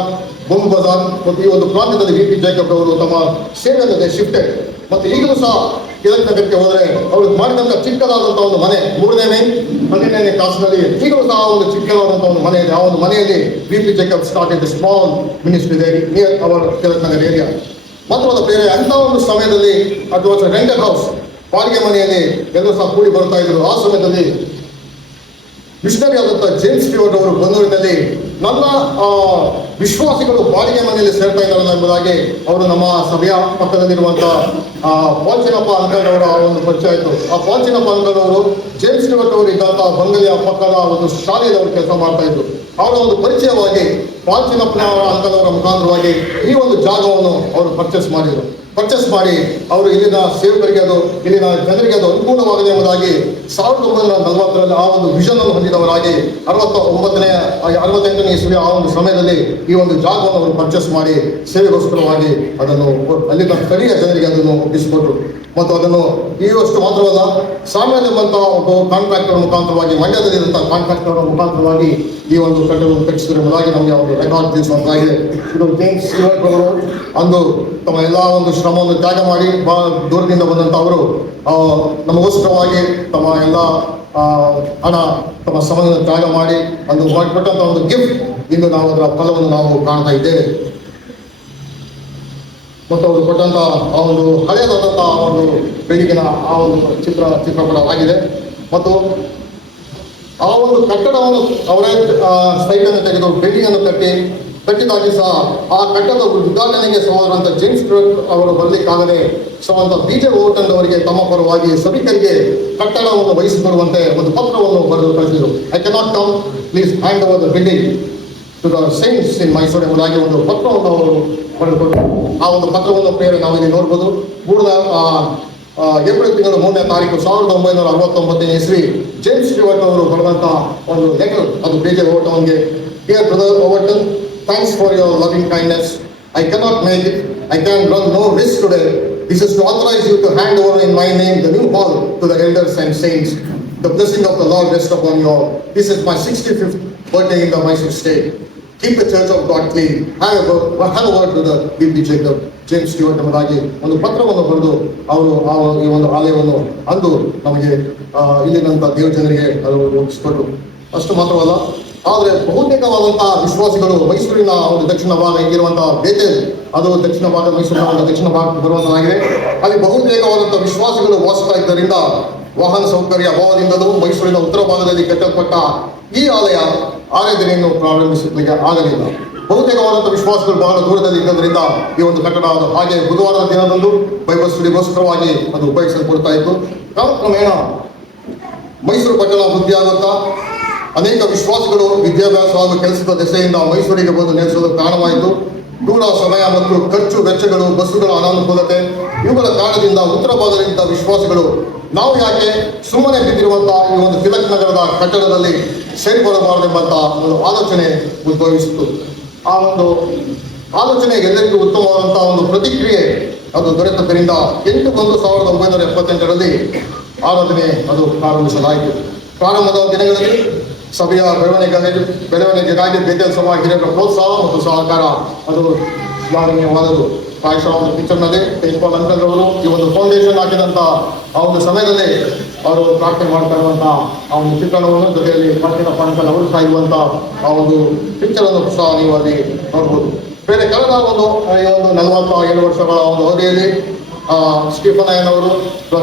ಬೊಂಬ್ ಬಜಾರ್ ಮತ್ತು ಈ ಒಂದು ಪ್ರಾಂತ್ಯದಲ್ಲಿ ಬಿ.ಪಿ. ಜೇಕಬ್ ಅವರು ತಮ್ಮ ಸೇವೆಯನ್ನು ಶಿಫ್ಟೆಡ್. ಮತ್ತು ಈಗಲೂ ಸಹ ತಿಲಕ್ ನಗರಕ್ಕೆ ಹೋದರೆ ಅವರು ಮಾಡಿದಂಥ ಚಿಕ್ಕದಾದಂಥ ಒಂದು ಮನೆ 3ನೇ 12ನೇ ಕ್ಲಾಸ್ನಲ್ಲಿ ಈಗಲೂ ಸಹ ಒಂದು ಚಿಕ್ಕದಾದಂಥ ಒಂದು ಮನೆ ಇದೆ. ಆ ಒಂದು ಮನೆಯಲ್ಲಿ B P. Jacob started small ministry ಇದೆ near our Tilak Nagar area. ಮಾತ್ರವಲ್ಲ, ಬೇರೆ ಅಂಥ ಒಂದು ಸಮಯದಲ್ಲಿ ಅಥವಾ ರೆಂಟೆಡ್ ಹೌಸ್, ಬಾಡಿಗೆ ಮನೆಯಲ್ಲಿ ಎಲ್ಲರೂ ಸಹ ಕೂಡಿ ಬರ್ತಾ ಇದ್ರು. ಆ ಸಮಯದಲ್ಲಿ ಮಿಷನರಿ ಆದಂಥ ಜೇಮ್ಸ್ ಸ್ಟುವರ್ಟ್ ಅವರು ಬನ್ನೂರಿನಲ್ಲಿ ನನ್ನ ವಿಶ್ವಾಸಿಗಳು ಬಾಡಿಗೆ ಮನೆಯಲ್ಲಿ ಸೇರ್ತಾ ಇದ್ದಾರಲ್ಲ ಎಂಬುದಾಗಿ ಅವರು ನಮ್ಮ ಸಭೆಯ ಪಕ್ಕದಲ್ಲಿರುವಂತಹ ಪಾಲ್ಚಿನಪ್ಪ ಅಂಕಲ್ ಅವರ ಒಂದು ಪರಿಚಯ ಆಯಿತು. ಆ ಪಾಲ್ಚಿನಪ್ಪ ಅಂಕಲ್ ಅವರು ಜೇಮ್ಸ್ ಸ್ಟುವರ್ಟ್ ಅವರು ಇದ್ದಂತಹ ಬಂಗಲೆಯ ಪಕ್ಕದ ಒಂದು ಶಾಲೆಯಲ್ಲಿ ಅವರು ಕೆಲಸ ಮಾಡ್ತಾ ಇದ್ರು. ಅವರ ಒಂದು ಪರಿಚಯವಾಗಿ ಪಾಲ್ಚಿನಪ್ಪ ಅಂಕಲ್ ಅವರ ಮುಖಾಂತರವಾಗಿ ಈ ಒಂದು ಜಾಗವನ್ನು ಅವರು ಪರ್ಚೇಸ್ ಮಾಡಿ ಅವರು ಇಲ್ಲಿನ ಸೇವಕರಿಗೆ ಇಲ್ಲಿನ ಜನರಿಗೆ ಅದು ಅನುಕೂಲವಾಗಲಿ ಎಂಬುದಾಗಿ 1940ರಲ್ಲಿ ಆ ಒಂದು ವಿಷನ್ ಅನ್ನು ಹೊಂದಿದವರಾಗಿ 68ನೇ ಇಸ್ವಿಯ ಆ ಒಂದು ಸಮಯದಲ್ಲಿ ಈ ಒಂದು ಜಾಗವನ್ನು ಅವರು ಪರ್ಚೇಸ್ ಮಾಡಿ ಸೇವೆಗೋಸ್ಕರವಾಗಿ ಅದನ್ನು ಅಲ್ಲಿನ ಸ್ಥಳೀಯ ಜನರಿಗೆ ಅದನ್ನು ಒಪ್ಪಿಸಿಕೊಟ್ರು. ಮತ್ತು ಅದನ್ನು ಈವಷ್ಟು ಮಾತ್ರವಲ್ಲ, ಸಾಮ್ರಾಜ್ ಎಂಬಂತಹ ಒಬ್ಬ ಕಾಂಟ್ರಾಕ್ಟರ್ ಮುಖಾಂತರವಾಗಿ, ಮಂಡ್ಯದಲ್ಲಿರುವಂತಹ ಕಾಂಟ್ರಾಕ್ಟರ್ ಮುಖಾಂತರವಾಗಿ ಈ ಒಂದು ಕಟ್ಟಡವನ್ನು ಕಟ್ಟಿಸಿದರೆ ಎಂಬುದಾಗಿ ನಮಗೆ ಒಂದು ರೆಕಾರ್ಡ್ ತಿಳಿಸುವಂತಾಗಿದೆ. ಇದು ಜೇಮ್ಸ್ ಸ್ಟುವರ್ಟ್ ಅವರು ಅಂದು ತಮ್ಮ ಎಲ್ಲ ಒಂದು ಶ್ರಮವನ್ನು ತ್ಯಾಗ ಮಾಡಿ ಬಹಳ ದೂರದಿಂದ ಬಂದಂಥ ಅವರು ನಮಗೋಸ್ಕರವಾಗಿ ತಮ್ಮ ಎಲ್ಲ ಹಣ, ತಮ್ಮ ಸಮಯವನ್ನು ತ್ಯಾಗ ಮಾಡಿ ಅಂದು ಮಾಡಿಕೊಟ್ಟಂಥ ಒಂದು ಗಿಫ್ಟ್ ಇಂದು ನಾವು ಅದರ ಫಲವನ್ನು ನಾವು ಕಾಣ್ತಾ ಇದ್ದೇವೆ. ಮತ್ತು ಅವರು ಕೊಟ್ಟಂತ ಆ ಒಂದು ಹಳೆಯದಾದಂಥ ಆ ಒಂದು ಬೆಳಗಿನ ಆ ಒಂದು ಚಿತ್ರಪಟ ಆಗಿದೆ. ಮತ್ತು ಆ ಒಂದು ಕಟ್ಟಡವನ್ನು ಅವರೇ ಸೈಟನ್ನು ತೆಗೆದು ಬಿಲ್ಡಿಂಗ್ ಅನ್ನು ಕಟ್ಟಿದಾಗಿ ಸಹ ಆ ಕಟ್ಟಡದ ಉದ್ಘಾಟನೆಗೆ ಸಹೋದರಂತ ಜೇಮ್ಸ್ ಸ್ಟುವರ್ಟ್ ಅವರು ಬರಲಿಕ್ಕಾಗದೆ ಸಹೋದರ ಬಿ.ಜೆ. ಓವರ್ಟನ್ ಅವರಿಗೆ ತಮ್ಮ ಪರವಾಗಿ ಸಭಿಕರಿಗೆ ಕಟ್ಟಡವನ್ನು ವಹಿಸಿಕೊಡುವಂತೆ ಒಂದು ಪತ್ರವನ್ನು ಬರೆದು ಕಳಿಸಿದರು. I cannot come, please hand over the building to the saints in Mysore ಎಂಬುದಾಗಿ ಒಂದು ಪತ್ರವನ್ನು ಅವರು ಬರೆದುಕೊಟ್ಟರು. ಆ ಒಂದು ಪತ್ರವನ್ನು ಪ್ರೇರಣೆ ನಾವು ಇಲ್ಲಿ ನೋಡ್ಬೋದು. ಏಪ್ರಿಲ್ ತಿಂಗಳು 3ನೇ ತಾರೀಕು 1969ನೇ ಇಸ್ವಿ ಜೇಮ್ಸ್ ಸ್ಟುವರ್ಟ್ ಅವರು ಬರೆದಂತಹ ಒಂದು ಲೆಟರ್, ಅದು ಬಿ.ಜೆ. ಓವರ್ಟನ್ಗೆ. Dear brother Overton, thanks for your loving kindness. I cannot make it. I can run no risk today. This is to authorize you to hand over in my name the new hall to the elders and saints. The blessing of the Lord rest upon you all. This is my 65th birthday in the Mysore state. Keep the church of God clean. Have a word to the B.P. Jacob, James Stewart ಎಂಬುದಾಗಿ ಒಂದು ಪತ್ರವನ್ನು ಬರೆದು ಅವರು ಈ ಒಂದು ಆಲಯವನ್ನು ಅಂದು ನಮಗೆ ಇಲ್ಲಿನಂತ ದೇವ ಜನರಿಗೆ ಅದು ಒಪ್ಪಿಸಿಕೊಟ್ರು. ಅಷ್ಟು ಮಾತ್ರವಲ್ಲ, ಆದರೆ ಬಹುತೇಕವಾದಂತಹ ವಿಶ್ವಾಸಿಗಳು ಮೈಸೂರಿನ ಒಂದು ದಕ್ಷಿಣ ಭಾಗ ಇರುವಂತಹ ಬೇತೇಲ್, ಅದು ದಕ್ಷಿಣ ಭಾಗ, ಮೈಸೂರಿನ ದಕ್ಷಿಣ ಭಾಗಕ್ಕೆ ಬರುವಂತಾಗಿದೆ. ಅಲ್ಲಿ ಬಹುತೇಕವಾದಂತಹ ವಿಶ್ವಾಸಿಗಳು ವಾಸಿಸ್ತಾ ಇದ್ದರಿಂದ ವಾಹನ ಸೌಕರ್ಯ ಅಭಾವದಿಂದಲೂ ಮೈಸೂರಿನ ಉತ್ತರ ಭಾಗದಲ್ಲಿ ಕಟ್ಟಲ್ಪಟ್ಟ ಈ ಆಲಯ ಆರಾಧನೆಯನ್ನು ಪ್ರಾರಂಭಿಸಲಿಕ್ಕೆ ಆಗಲಿಲ್ಲ. ಬಹುತೇಕವಾದಂತಹ ವಿಶ್ವಾಸಗಳು ಬಹಳ ದೂರದಲ್ಲಿ ಇದ್ದರಿಂದ ಈ ಒಂದು ಕಟ್ಟಡ ಹಾಗೆ ಬುಧವಾರದ ದಿನದಂದು ಬೈಬಲ್ ಸ್ಟಡಿಗೋಸ್ಕರವಾಗಿ ಅದು ಉಪಯೋಗಿಸಲ್ಪಡ್ತಾ ಇತ್ತು. ಕಾಲಕ್ರಮೇಣ ಮೈಸೂರು ಪಟ್ಟಣ ವೃದ್ಧಿಯಾಗುತ್ತಾ ಅನೇಕ ವಿಶ್ವಾಸಿಗಳು ವಿದ್ಯಾಭ್ಯಾಸ ಹಾಗೂ ಕೆಲಸದ ದೆಸೆಯಿಂದ ಮೈಸೂರಿಗೆ ಬಂದು ನೆಲೆಸೋದಕ್ಕೆ ಕಾರಣವಾಯಿತು. ದೂರ ಸಮಯ ಮತ್ತು ಖರ್ಚು ವೆಚ್ಚಗಳು, ಬಸ್ಸುಗಳ ಅನಾನುಕೂಲತೆ, ಇವುಗಳ ಕಾರಣದಿಂದ ಉತ್ತರ ಭಾಗದಿಂದ ವಿಶ್ವಾಸಿಗಳು ನಾವು ಯಾಕೆ ಸುಮ್ಮನೆ ಬಿದ್ದಿರುವಂತಹ ಈ ಒಂದು ತಿಲಕ್ ನಗರದ ಕಟ್ಟಡದಲ್ಲಿ ಸೇರಿಕೊಳ್ಳಬಾರದೆಂಬಂತ ಒಂದು ಆಲೋಚನೆ ಉದ್ಭವಿಸಿತು. ಆ ಒಂದು ಆಲೋಚನೆ ಎಲ್ಲರಿಗೂ ಉತ್ತಮವಾದಂತಹ ಒಂದು ಪ್ರತಿಕ್ರಿಯೆ ಅದು ದೊರೆತದ್ದರಿಂದ 8/1/1978ರಲ್ಲಿ ಆರಾಧನೆ ಅದು ಪ್ರಾರಂಭಿಸಲಾಯಿತು. ಪ್ರಾರಂಭದ ದಿನಗಳಲ್ಲಿ ಸಭೆಯ ಬೆಳವಣಿಗೆಗಾಗಿ ಬೇತೇಲ್ ಸಭಾ ಹಿರಿಯರ ಪ್ರೋತ್ಸಾಹ ಮತ್ತು ಸಹಕಾರ ಅದು ಶ್ಲಾಘನೀಯವಾದದ್ದು. ಪ್ರಾಯಶಃ ಒಂದು ಪಿಕ್ಚರ್ನಲ್ಲಿ ತೇಜ್ಪಾಲ್ ಅಂಕಲ್ ಅವರು ಈ ಒಂದು ಫೌಂಡೇಶನ್ ಹಾಕಿದಂಥ ಆ ಒಂದು ಸಮಯದಲ್ಲಿ ಅವರು ಪ್ರಾರ್ಥನೆ ಮಾಡ್ತಾ ಇರುವಂತಹ ಆ ಒಂದು ಚಿತ್ರಣವನ್ನು ಜೊತೆಯಲ್ಲಿ ಪಾಲ್ಚಿನಪ್ಪ ಅಂಕಲ್ ಅವರು ಸಹ ಇರುವಂತಹ ಆ ಒಂದು ಪಿಕ್ಚರ್ ಅನ್ನು ಸಹ ನೀವು ಅಲ್ಲಿ ನೋಡ್ಬೋದು. ಬೇರೆ ಕಳೆದ ಒಂದು 47 ವರ್ಷಗಳ ಒಂದು ಅವಧಿಯಲ್ಲಿ ಸ್ಟೀಫನ್ ಅಯ್ಯನವರು,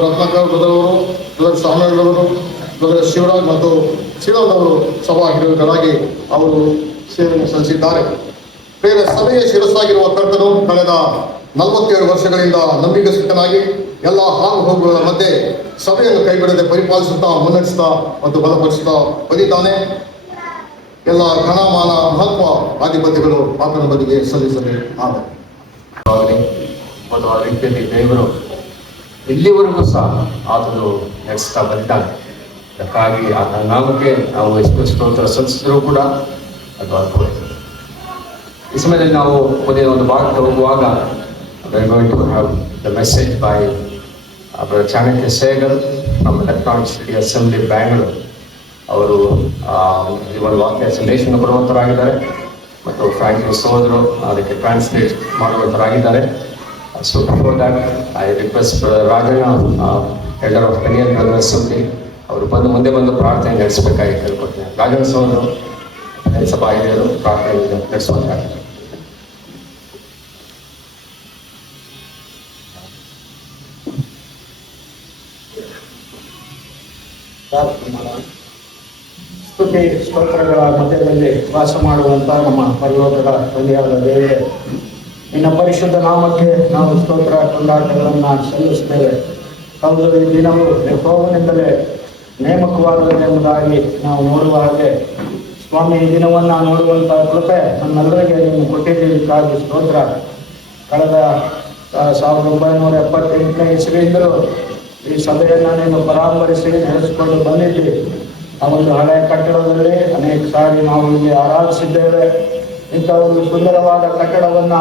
ರತ್ನಾಕರ್ ಬ್ರದರ್ ಅವರು, ಬ್ರದರ್ ಸಾಮ್ರಾಜ್ ಅವರು, ಬ್ರದರ್ ಶಿವರಾಜ್ ಮತ್ತು ಶಿವರಾಜ್ ಅವರು ಸಭಾ ಹಿರಿಯರಾಗಿ ಅವರು ಸೇವೆಯನ್ನು ಸಲ್ಲಿಸಿದ್ದಾರೆ. ಬೇರೆ ಸಭೆಯ ಶಿರಸ್ಸಾಗಿರುವ ಕರ್ತನು ಕಳೆದ 47 ವರ್ಷಗಳಿಂದ ನಂಬಿಕಸ್ಥನಾಗಿ ಎಲ್ಲ ಹಾಗು ಹೋಗುಗಳ ಮಧ್ಯೆ ಸಭೆಯನ್ನು ಕೈಬಿಡದೆ ಪರಿಪಾಲಿಸುತ್ತಾ, ಮುನ್ನಡೆಸುತ್ತಾ ಮತ್ತು ಬಲಪಡಿಸುತ್ತಾ ಬಂದಿದ್ದಾನೆ. ಎಲ್ಲ ಘನಮಾನ ಮಹತ್ವ ಆಧಿಪತ್ಯಗಳು ಆತನ ಬದಿಗೆ ಸಲ್ಲಿಸಲಿ. ಮತ್ತು ಆ ರೀತಿಯಲ್ಲಿ ದೇವರು ಇಲ್ಲಿವರೆಗೂ ಸಹ ಆತನು ನಡೆಸ್ತಾ ಬಂದಿದ್ದಾನೆ. ಅದಕ್ಕಾಗಿ ಆತನ ನಾಮಕ್ಕೆ ನಾವು ಎಷ್ಟು ಸ್ತೋತ್ರ ಸಲ್ಲಿಸಿದ್ರು ಕೂಡ ಅದು ಅದ್ಭುತ. ಈ ಸಮಯದಲ್ಲಿ ನಾವು ಮುಂದಿನ ಒಂದು ಭಾಗಕ್ಕೆ ಹೋಗುವಾಗ the message by Chanakya Sehgal from Electronic City assembly Bangalore. ಅವರು ಈ ಒಂದು ವಾಕ್ಯ ಸಂದೇಶವನ್ನು ಬರುವಂತರಾಗಿದ್ದಾರೆ ಮತ್ತು ಫ್ರಾಂಕ್ಲಿನ್ ಸೋದರು ಅದಕ್ಕೆ ಟ್ರಾನ್ಸ್ಲೇಟ್ ಮಾಡುವಂತರಾಗಿದ್ದಾರೆ. So before that I request Rajanna, elder of ಕನಿಯನ್ ಬ್ರದರ್ ಅಸೆಂಬ್ಲಿ, ಅವರು ಮುಂದೆ ಬಂದು ಪ್ರಾರ್ಥನೆ ನಡೆಸಬೇಕಾಗಿ ಕೇಳ್ಕೊಡ್ತೇನೆ. ರಾಜಣ್ಣ ಸೋದರು ಸಭಾ ಹಿರಿಯರು ಪ್ರಾರ್ಥನೆ ನಡೆಸುವಂತಾಗಿದೆ. ಸ್ತುತಿ ಸ್ತೋತ್ರಗಳ ಮಧ್ಯದಲ್ಲಿ ವಾಸ ಮಾಡುವಂತ ನಮ್ಮ ಪರಲೋಕದ ತಂದೆಯಾದ ದೇವರೇ, ನಿನ್ನ ಪರಿಶುದ್ಧ ನಾಮಕ್ಕೆ ನಾವು ಸ್ತೋತ್ರ ಕೊಂಡಾಟಗಳನ್ನು ಸಲ್ಲಿಸುತ್ತೇವೆ. ಹೌದು, ಈ ದಿನವೂ ಯೆಹೋವನಿಂದಲೇ ನೇಮಕವಾಗಲೆಂಬುದಾಗಿ ನಾವು ನೋಡುವ ಹಾಗೆ ಸ್ವಾಮಿ, ಈ ದಿನವನ್ನು ನೋಡುವಂತಹ ಕೃಪೆ ನಮ್ಮೆಲ್ಲರಿಗೆ ನೀನು ಕೊಟ್ಟಿದ್ದಕ್ಕಾಗಿ ಸ್ತೋತ್ರ. ಕಳೆದ 1978ನೇ ಇಸವಿಯಿಂದಲೂ ಈ ಸಭೆಯನ್ನು ನೀನು ಪರಾಮರಿಸಿ ನಡೆಸಿಕೊಂಡು ಬಂದಿದ್ದೀವಿ. ಆ ಒಂದು ಹಳೆಯ ಕಟ್ಟಡದಲ್ಲಿ ಅನೇಕ ಸಾರಿ ನಾವು ಇಲ್ಲಿ ಆರಾಧಿಸಿದ್ದೇವೆ. ಇಂಥ ಒಂದು ಸುಂದರವಾದ ಕಟ್ಟಡವನ್ನು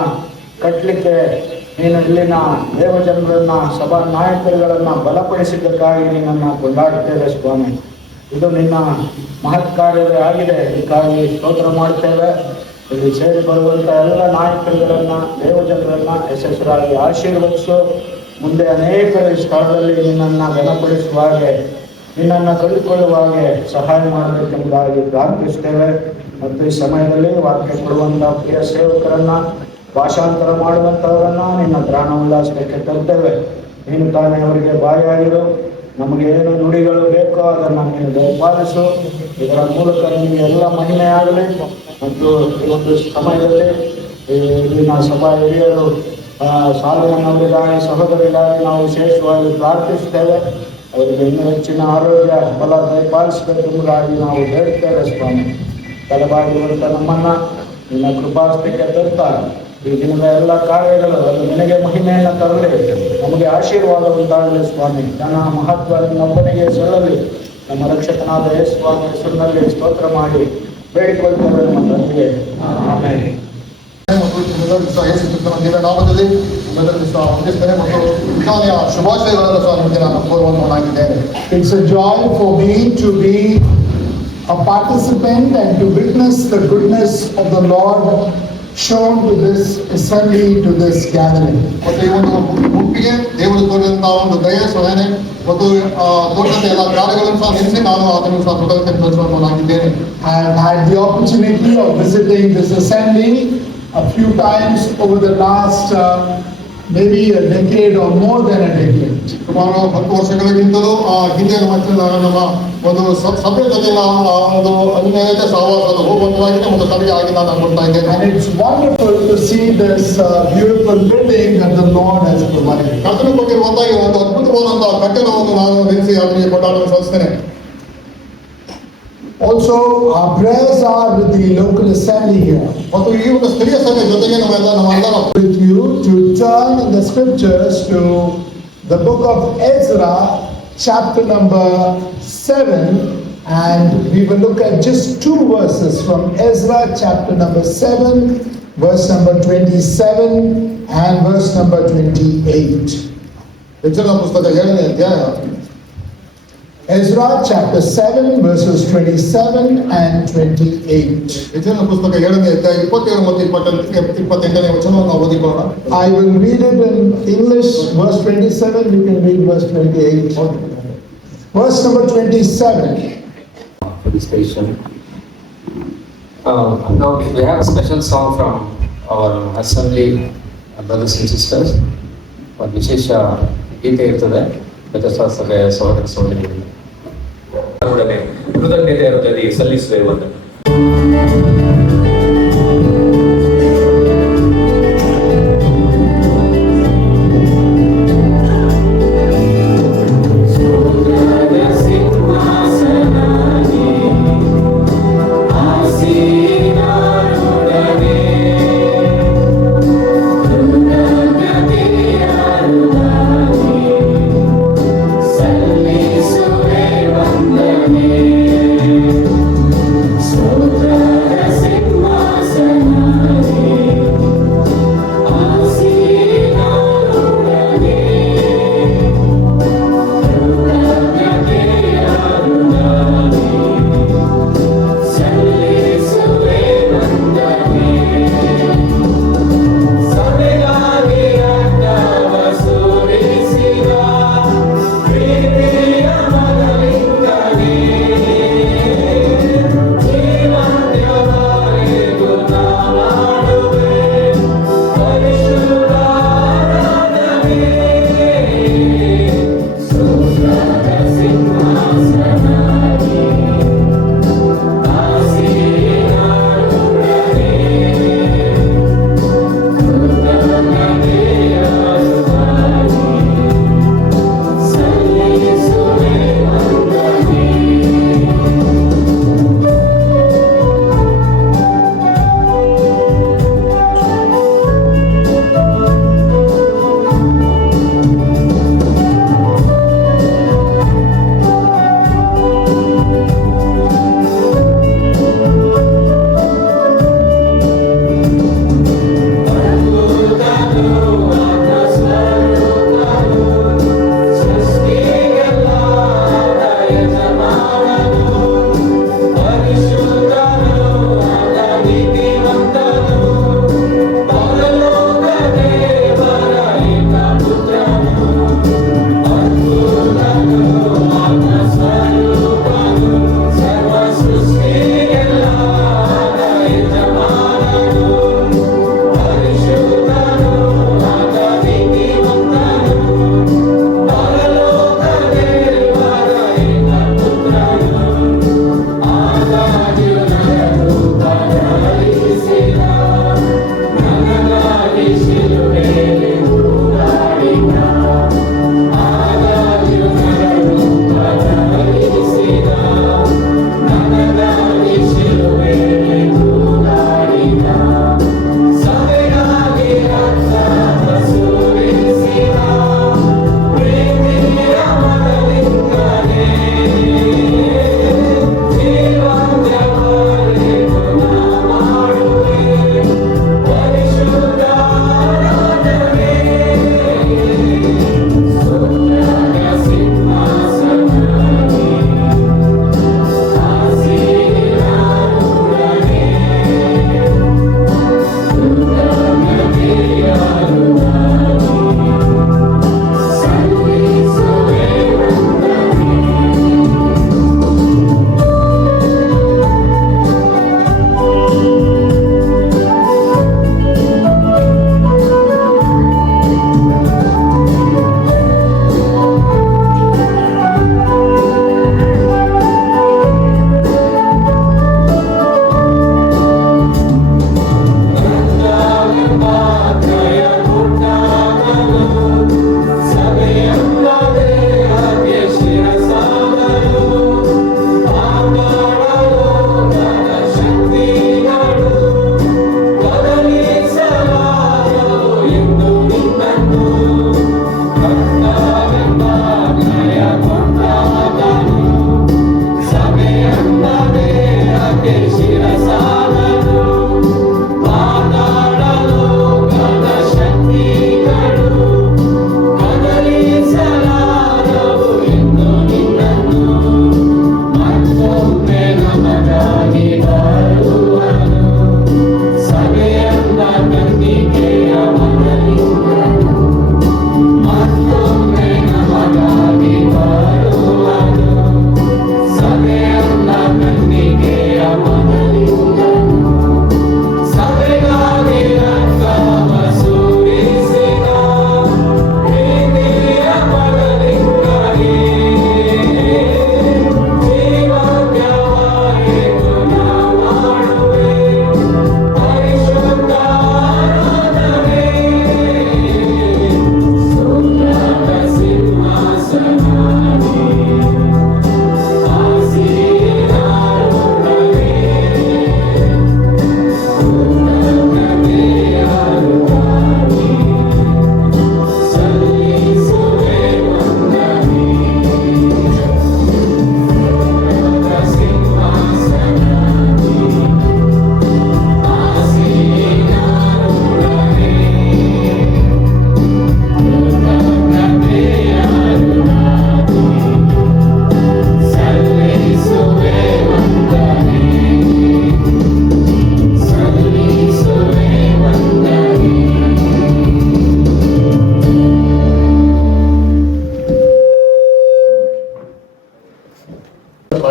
ಕಟ್ಟಲಿಕ್ಕೆ ನೀನು ಇಲ್ಲಿನ ದೇವಜನರನ್ನ, ಸಭಾ ನಾಯಕರುಗಳನ್ನು ಬಲಪಡಿಸಿದ್ದಕ್ಕಾಗಿ ನಿನ್ನನ್ನು ಕೊಂಡಾಡುತ್ತೇವೆ ಸ್ವಾಮಿ. ಇದು ನಿನ್ನ ಮಹತ್ ಕಾರ್ಯವೇ ಆಗಿದೆ. ಇದಕ್ಕಾಗಿ ಸ್ತೋತ್ರ ಮಾಡುತ್ತೇವೆ. ಇಲ್ಲಿ ಸೇರಿ ಬರುವಂಥ ಎಲ್ಲ ನಾಯಕರುಗಳನ್ನು, ದೇವಜನರನ್ನು ಯಶಸ್ವಿಯಾಗಿ ಆಶೀರ್ವದಿಸು. ಮುಂದೆ ಅನೇಕರ ಈ ಸ್ಥಳದಲ್ಲಿ ನಿನ್ನನ್ನು ಘನಪಡಿಸುವ ಹಾಗೆ, ನಿನ್ನನ್ನು ಕಂಡುಕೊಳ್ಳುವ ಹಾಗೆ ಸಹಾಯ ಮಾಡಬೇಕೆಂಬುದಾಗಿ ಪ್ರಾರ್ಥಿಸ್ತೇವೆ. ಮತ್ತು ಈ ಸಮಯದಲ್ಲಿ ವಾಕ್ಯ ಕೊಡುವಂಥ ಪ್ರಿಯ ಸೇವಕರನ್ನ, ಭಾಷಾಂತರ ಮಾಡುವಂಥವರನ್ನ ನಿನ್ನ ಧ್ಯಾನ ಉಲ್ಲಾಸಕ್ಕೆ ತರ್ತೇವೆ. ನೀನು ತಾನೇ ಅವರಿಗೆ ಬಾಯಾಗಿರು. ನಮಗೆ ಏನು ನುಡಿಗಳು ಬೇಕೋ ಅದನ್ನು ನೀನು ದಯಪಾಲಿಸು. ಇದರ ಮೂಲಕ ನಿಮಗೆ ಎಲ್ಲ ಮಹಿಮೆ ಆಗಲಿ. ಮತ್ತು ಈ ಒಂದು ಸಮಯದಲ್ಲಿ ಇಲ್ಲಿನ ಸಭಾ ಹಿರಿಯರು ಸಾಲವನ್ನವರಿಗಾಗಿ, ಸಹೋದರಿಗಾಗಿ ನಾವು ವಿಶೇಷವಾಗಿ ಪ್ರಾರ್ಥಿಸ್ತೇವೆ. ಅವರಿಗೆ ಇನ್ನೂ ಹೆಚ್ಚಿನ ಆರೋಗ್ಯ ಬಲ ದಯಪಾಲಿಸಬೇಕೆಂಬುದಾಗಿ ನಾವು ಬೇಡ್ತೇವೆ ಸ್ವಾಮಿ. ತಲೆಬಾಗಿರುವಂಥ ನಮ್ಮನ್ನು ನಿನ್ನ ಕೃಪಾಸ್ತಕ್ಕೆ ತರ್ತಾ ಈ ದಿನದ ಎಲ್ಲ ಕಾರ್ಯಗಳು ಅದು ನಿನಗೆ ಮಹಿಮೆಯನ್ನು ತರಲಿ, ನಮಗೆ ಆಶೀರ್ವಾದ ಉಂಟಾಗಲಿ ಸ್ವಾಮಿ. ನನ್ನ ಮಹತ್ವ ನಿನ್ನೊಬ್ಬನಿಗೆ ಸಲ್ಲಲಿ. ನಮ್ಮ ರಕ್ಷಕನಾದ ಯೇಸು ಸ್ವಾಮಿ ಹೆಸರಿನಲ್ಲಿ ಸ್ತೋತ್ರ ಮಾಡಿ ಬೇಡಿಕೊಳ್ತೇವೆ ನಮ್ಮ ತಂದೆಗೆ. ಆಮೇಲೆ ನಾಮದಲ್ಲಿ ವಂದಿಸ್ತೇನೆ ಮತ್ತು ವಿಜ್ಞಾನಿಯ ಶುಭಾಶಯಗಳನ್ನು ಸಹ ನಿಮಗೆ ನಾನು ಕೋರುವಂತವನಾಗಿದ್ದೇನೆ. It's a joy for me to be a participant and to witness the goodness of the Lord shown to this assembly, to this gathering. ಮತ್ತು ಈ ಒಂದು ಗುಂಪಿಗೆ ದೇವರು ತೋರಿದಂತಹ ಒಂದು ದಯೆ, ಸಹನೆ ಮತ್ತು ತೋರಿದಂತ ಎಲ್ಲ ಕಾರ್ಯಗಳನ್ನು ಸಹ ನೆನೆಸಿ ನಾನು ಅದನ್ನು ಸಹ ಕೃತಜ್ಞತೆ ತೋರಿಸುವಂತವನಾಗಿದ್ದೇನೆ. I have had the opportunity of visiting this assembly a few times over the last maybe a decade or more than a decade. ಸುಮಾರು 10 ವರ್ಷಗಳಿಗಿಂತಲೂ ಹಿಂದೆ ನಮ್ಮ ಒಂದು ಸಭೆ ಜೊತೆ ಒಂದು ಅನ್ಯಾಯತೆ ಸಹವಾಸದ ಹೋಗುವಂತವಾಗಿದೆ ಮತ್ತು ಸಭೆಗೆ ಆಗಿ ನಾನು ಅನ್ಕೊಳ್ತಾ ಇದ್ದೇನೆ. And it's wonderful to see this beautiful building that the Lord has provided. ಕರ್ತನು ಕೊಟ್ಟಿರುವಂತಹ ಈ ಒಂದು ಅದ್ಭುತವಾದಂತಹ ಕಟ್ಟಡವನ್ನು ನಾನು ನಿಲ್ಲಿಸಿ ಅದಕ್ಕೆ ಕೊಂಡಾಟವನ್ನು ಸಲ್ಲಿಸ್ತೇನೆ. Also, our prayers are with the local assembly here. ಮತ್ತು ಈ ಒಂದು ಸ್ಥಳೀಯ ಸಭೆ ಜೊತೆಗೆ ನಮ್ಮೆಲ್ಲರ with you to turn in the scriptures to the book of Ezra, chapter number 7, and we will look at just 2 verses from Ezra, chapter number 7, verse number 27 and verse number 28. ಎಜ್ರನ ಪುಸ್ತಕ 7ನೇ ಅಧ್ಯಾಯ, Ezra chapter 7 verses 27 and 28. ಎಜ್ರನ ಪುಸ್ತಕ 7ನೇ ಅಧ್ಯಾಯ 27 ಮತ್ತು 28ನೇ ವಚನವನ್ನು ನಾವು ಓದಿಕೊಳ್ಳೋಣ. I will read it in English, verse 27, you can read verse 28. Verse number 27. For this station. Now we have a special song from our assembly brothers and sisters. ಒಂದು ವಿಶೇಷ ಗೀತೆ ಇರ್ತದೆ ಬೆಥೆಸ್ಡಾ ಸಭೆಯ ಸಹೋದರ ಸಹೋದರಿಯರಿಗೆ ಕೃತಜ್ಞತೆ ಸಲ್ಲಿಸುತ್ತೇವೆ. I see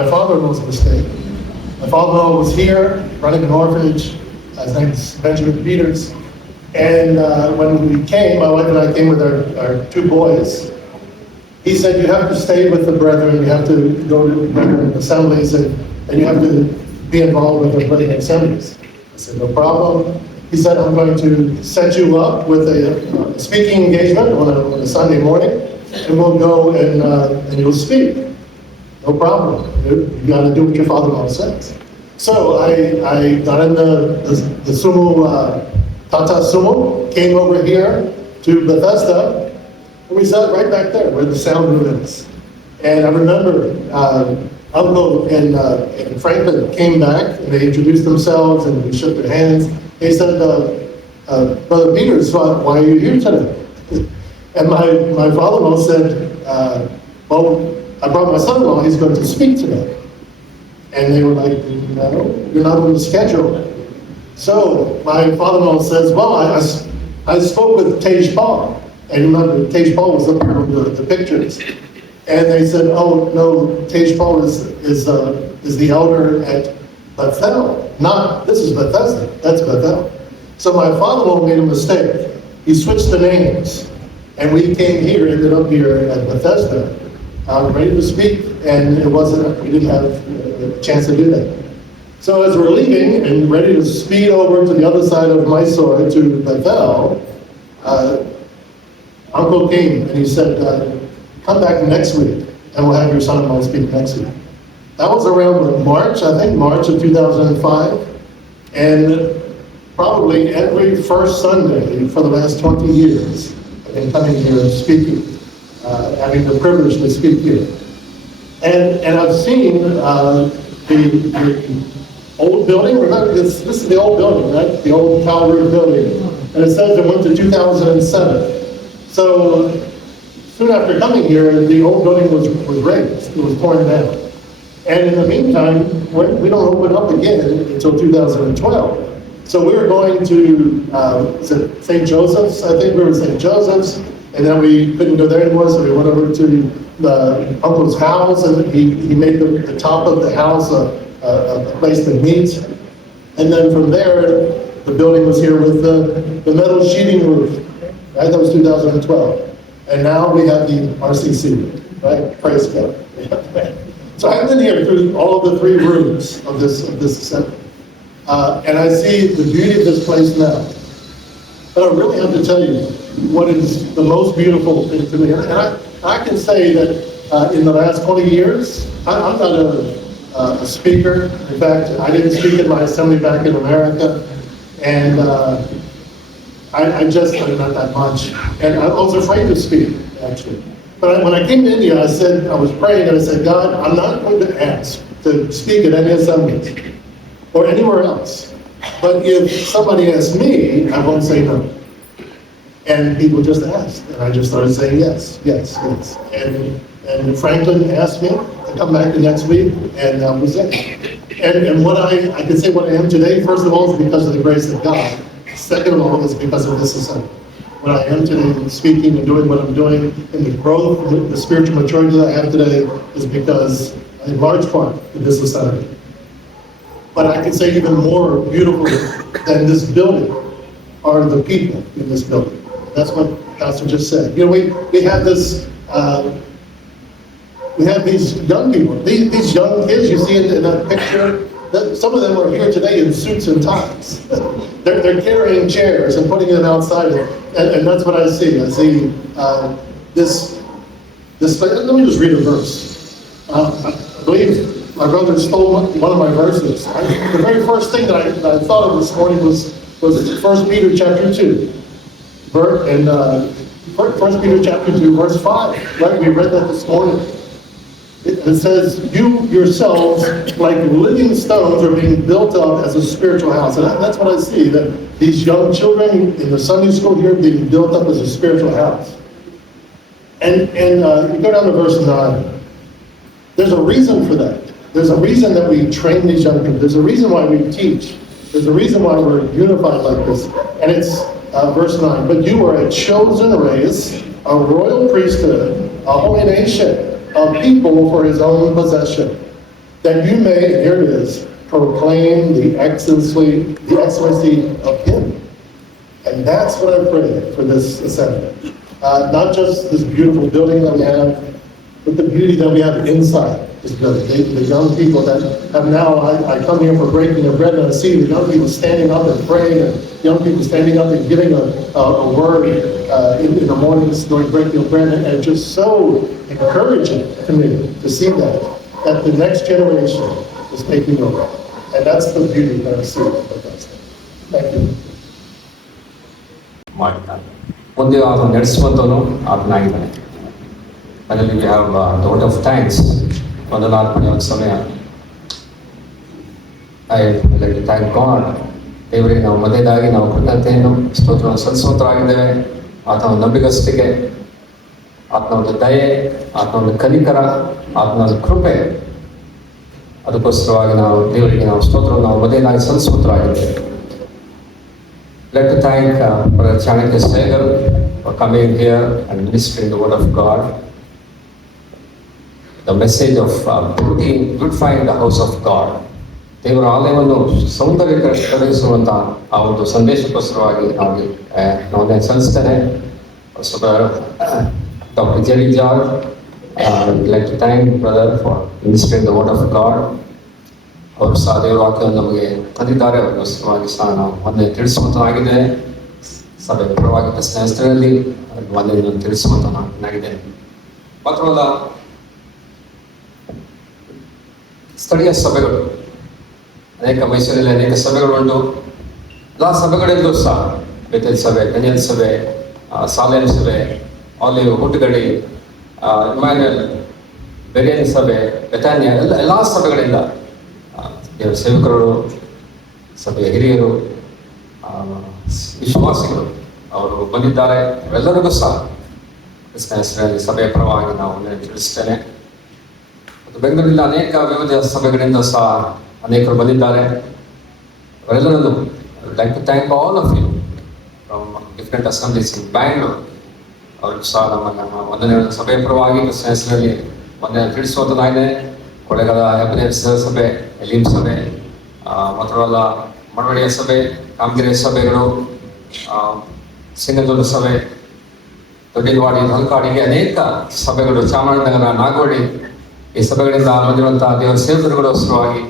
my father-in-law's mistake. My father-in-law was here running an orphanage. His name is Benjamin Peters. And when we came, my wife and I came with our two boys. He said, you have to stay with the brethren, you have to go to brethren assemblies, and you have to be involved with the brethren assemblies. I said, no problem. He said, I'm going to set you up with a speaking engagement on a Sunday morning, and we'll go and you'll speak. No problem. You got to do what your father-in-law says. So I got in the sumo, Tata Sumo, came over here to Bethesda, and we sat right back there where the sound room is. And I remember Uncle and Franklin came back, and they introduced themselves, and we shook their hands. They said, Brother Peters, why are you here today? And my father-in-law said, well, I brought my son-in-law, he's going to speak today. And they were like, no, you're not on the schedule. So my father-in-law says, well, I spoke with Tej Paul. And remember, Tej Paul was looking at the pictures. And they said, oh, no, Tej Paul is the elder at Bethel. This is Bethesda, that's Bethel. So my father-in-law made a mistake. He switched the names. And we came here, ended up here at Bethesda, ready to speak, and we didn't have a chance to do that. So as we're leaving and ready to speed over to the other side of Mysore to Bethel, Uncle came and he said, come back next week and we'll have your son-in-law speak next week. That was around March of 2005. And probably every first Sunday for the last 20 years, I've been coming here and speaking, having the privilege to speak here. And I've seen the old building. Remember, this is the old building, right? The old Calvary building. And it says it went to 2007. So soon after coming here, the old building was raised. It was torn down. And in the meantime, we don't open up again until 2012. So we were going to St. Joseph's. I think we were at St. Joseph's. And then we couldn't go there anymore, so we went over to Uncle's house, and he made the top of the house a place to meet. And then from there, the building was here with the metal sheeting roof. Right? That was 2012. And now we have the RCC, right? Praise God. So I've been here through all of the three rooms of this assembly. And I see the beauty of this place now. But I really have to tell you what is the most beautiful thing to me. And I can say that in the last 20 years, I'm not a speaker. In fact, I didn't speak in my assembly back in America. And I just not that much. And I was afraid to speak, actually. But when I came to India, I was praying and I said, God, I'm not going to ask to speak at any assemblies or anywhere else. But if somebody asks me, I won't say no. And people just asked, and I just started saying yes, yes, yes. And Franklin asked me to come back the next week, and that was it. And what I can say what I am today, first of all, is because of the grace of God. Second of all, is because of this assembly. What I am today, speaking and doing what I'm doing, and the growth, the spiritual maturity that I have today, is because, in large part, of this assembly. But I can say even more beautiful than this building are the people in this building. That's what Pastor just said. You know, we have this, we have these young people, these young kids you see in that picture. Some of them are here today in suits and ties. They're carrying chairs and putting them outside, and that's what I see. I see this. Let me just read a verse. I believe my brother stole one of my verses. The very first thing that I thought of this morning was 1 Peter chapter 2. And 1 Peter chapter 2, verse 5, right? We read that this morning. It says, you yourselves, like living stones, are being built up as a spiritual house. And that's what I see, that these young children in the Sunday school here being built up as a spiritual house. And you go down to verse 9. There's a reason for that. There's a reason that we train these young people. There's a reason why we teach. There's a reason why we're unified like this. And it's verse 9. But you are a chosen race, a royal priesthood, a holy nation, a people for his own possession, that you may, here it is, proclaim the excellency of Him. And that's what I pray for this assembly. Not just this beautiful building that we have, but the beauty that we have inside this building. The young people that have now, I come here for breaking of bread, and I see the young people standing up and praying, and young people standing up and giving a word in the mornings during breaking of bread, and it's just so encouraging to me to see that the next generation is taking over. And that's the beauty that I see with us. Thank you. ಮಾಡಿದ್ದಾನೆ. ಮುಂದೆ ಅದನ್ನು ನಡೆಸುವಂತವನು ಆತನಾಗಿದ್ದಾನೆ. ಅದರಲ್ಲಿ we have the word of thanks. ಮೊದಲಾರ್ಪಣೆ ಒಂದು ಸಮಯ I like to thank God. ದೇವರಿಗೆ ನಾವು ಮೊದಲಾಗಿ ನಾವು ಕೃತಜ್ಞತೆಯನ್ನು ಸ್ತೋತ್ರವನ್ನು ಸಲ್ಲಿಸುವಂತರಾಗಿದ್ದೇವೆ. ಆತನ ಒಂದು ನಂಬಿಗಸ್ತಿಕೆ, ಆತನ ಒಂದು ದಯೆ, ಆತನ ಒಂದು ಕನಿಕರ, ಆತನ ಒಂದು ಕೃಪೆ, ಅದಕ್ಕೋಸ್ಕರವಾಗಿ ನಾವು ದೇವರಿಗೆ ನಾವು ಸ್ತೋತ್ರವನ್ನು ನಾವು ಮೊದಲಾಗಿ ಸಲ್ಲಿಸುವಂತರಾಗಿದ್ದೇವೆ. I'd like to thank Brother Chanakya Sehgal for coming here and ministering the word of God. The message of beautifying the house of God. ದೇವರ ಆಲಯವನ್ನು ಸೌಂದರ್ಯೀಕರಿಸುವಂತಹ ಆ ಒಂದು ಸಂದೇಶಕ್ಕೋಸ್ಕರವಾಗಿ ನಾವು ಸಲ್ಲಿಸ್ತೇನೆ. Dr. Jerry George, I'd like to thank brother for ministering the word of God. ಅವರು ಸಹ ದೇವರ ವಾಕ್ಯವನ್ನು ನಮಗೆ ತಂದಿದ್ದಾರೆ. ಅವರಿಗೋಸ್ಕರವಾಗಿ ಸಹ ನಾವು ಒಂದೇ ತಿಳಿಸುವಂತನಾಗಿದೆ. ಸಭೆ ಪರವಾಗಿ ಸ್ನೇಹಿತರಲ್ಲಿ ಒಂದೇ ತಿಳಿಸುವಂತನಾಗಿದ್ದೇನೆ. ಮಾತ್ರವಲ್ಲ, ಸ್ಥಳೀಯ ಸಭೆಗಳು ಅನೇಕ ಮೈಸೂರಿನಲ್ಲಿ ಅನೇಕ ಸಭೆಗಳುಂಟು. ಎಲ್ಲ ಸಭೆಗಳಿಂದಲೂ ಸಹ ಬೇತೇಲ್ ಸಭೆ, ಕನಿಯಲ್ ಸಭೆ, ಸಾಲೇಮ್ ಸಭೆ, ಆಲಿವ್, ಹುಟ್ಟಗಡಿ, ಇಮ್ಯಾನ್ಯುಯಲ್, ಬೆರೇನ್ ಸಭೆ, ಬೆತಾನ್ಯ, ಎಲ್ಲ ಸಭೆಗಳಿಂದ ದೇವರ ಸೇವಕರು, ಸಭೆಯ ಹಿರಿಯರು, ವಿಶ್ವಾಸಿಗಳು ಅವರು ಬಂದಿದ್ದಾರೆ. ಅವರೆಲ್ಲರಿಗೂ ಸಹ ಹೆಸರಲ್ಲಿ ಸಭೆಯ ಪರವಾಗಿ ನಾವು ತಿಳಿಸ್ತೇನೆ. ಮತ್ತು ಬೆಂಗಳೂರಿನ ಅನೇಕ ವಿವಿಧ ಸಭೆಗಳಿಂದ ಸಹ ಅನೇಕರು ಬಂದಿದ್ದಾರೆ. ಅವರೆಲ್ಲರನ್ನು like to thank all of you from different assemblies in Bangalore. ಅವರಿಗೂ ಸಹ ನಮ್ಮ ಒಂದನೇ ಸಭೆಯ ಪರವಾಗಿ ಹೆಸರಲ್ಲಿ ಒಂದನೇ ತಿಳಿಸುವಂಥದ್ದಾಗಿದೆ. ಕೊಳ್ಳೇಗಾಲ ಹೆಬ್ಬನೇರ ಸಭೆ, ಎಲೀಮ್ ಸಭೆ, ಮಾತ್ರವಲ್ಲ ಮಳವಳ್ಳಿಯ ಸಭೆ, ಕಾಮಗಿರಿಯ ಸಭೆಗಳು, ಸಿಂಗದೂರು ಸಭೆ, ದೊಡ್ಡವಾಡಿ, ಹಲ್ಕಾಡಿಗೆ ಅನೇಕ ಸಭೆಗಳು, ಚಾಮರಾಜನಗರ, ನಾಗೋಡಿ, ಈ ಸಭೆಗಳಿಂದ ಬಂದಿರುವಂತಹ ದೇವರ ಸೇವಕರಿಗೋಸ್ಕರವಾಗಿ,